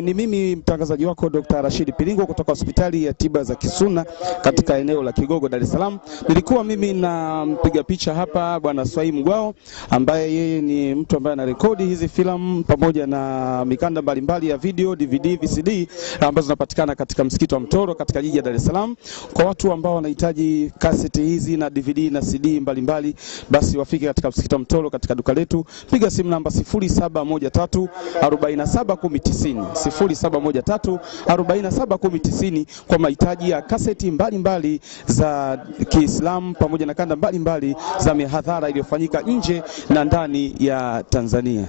Ni mimi mtangazaji wako Dr. Rashid Pilingo kutoka hospitali ya tiba za Kisuna katika eneo la Kigogo, Dar es Salaam. Nilikuwa mimi na mpiga picha hapa bwana Swaimu Gwao, ambaye yeye ni mtu ambaye anarekodi hizi filamu pamoja na mikanda mbalimbali ya video, DVD, VCD ambazo zinapatikana katika msikiti wa Mtoro katika jiji la Dar es Salaam. Kwa watu ambao wanahitaji kaseti hizi na DVD na CD mbalimbali, basi wafike katika msikiti wa Mtoro katika duka letu. Piga simu namba 0713 471090 0713 471090 kwa mahitaji ya kaseti mbalimbali za Kiislamu pamoja na kanda mbalimbali za mihadhara iliyofanyika nje na ndani ya Tanzania.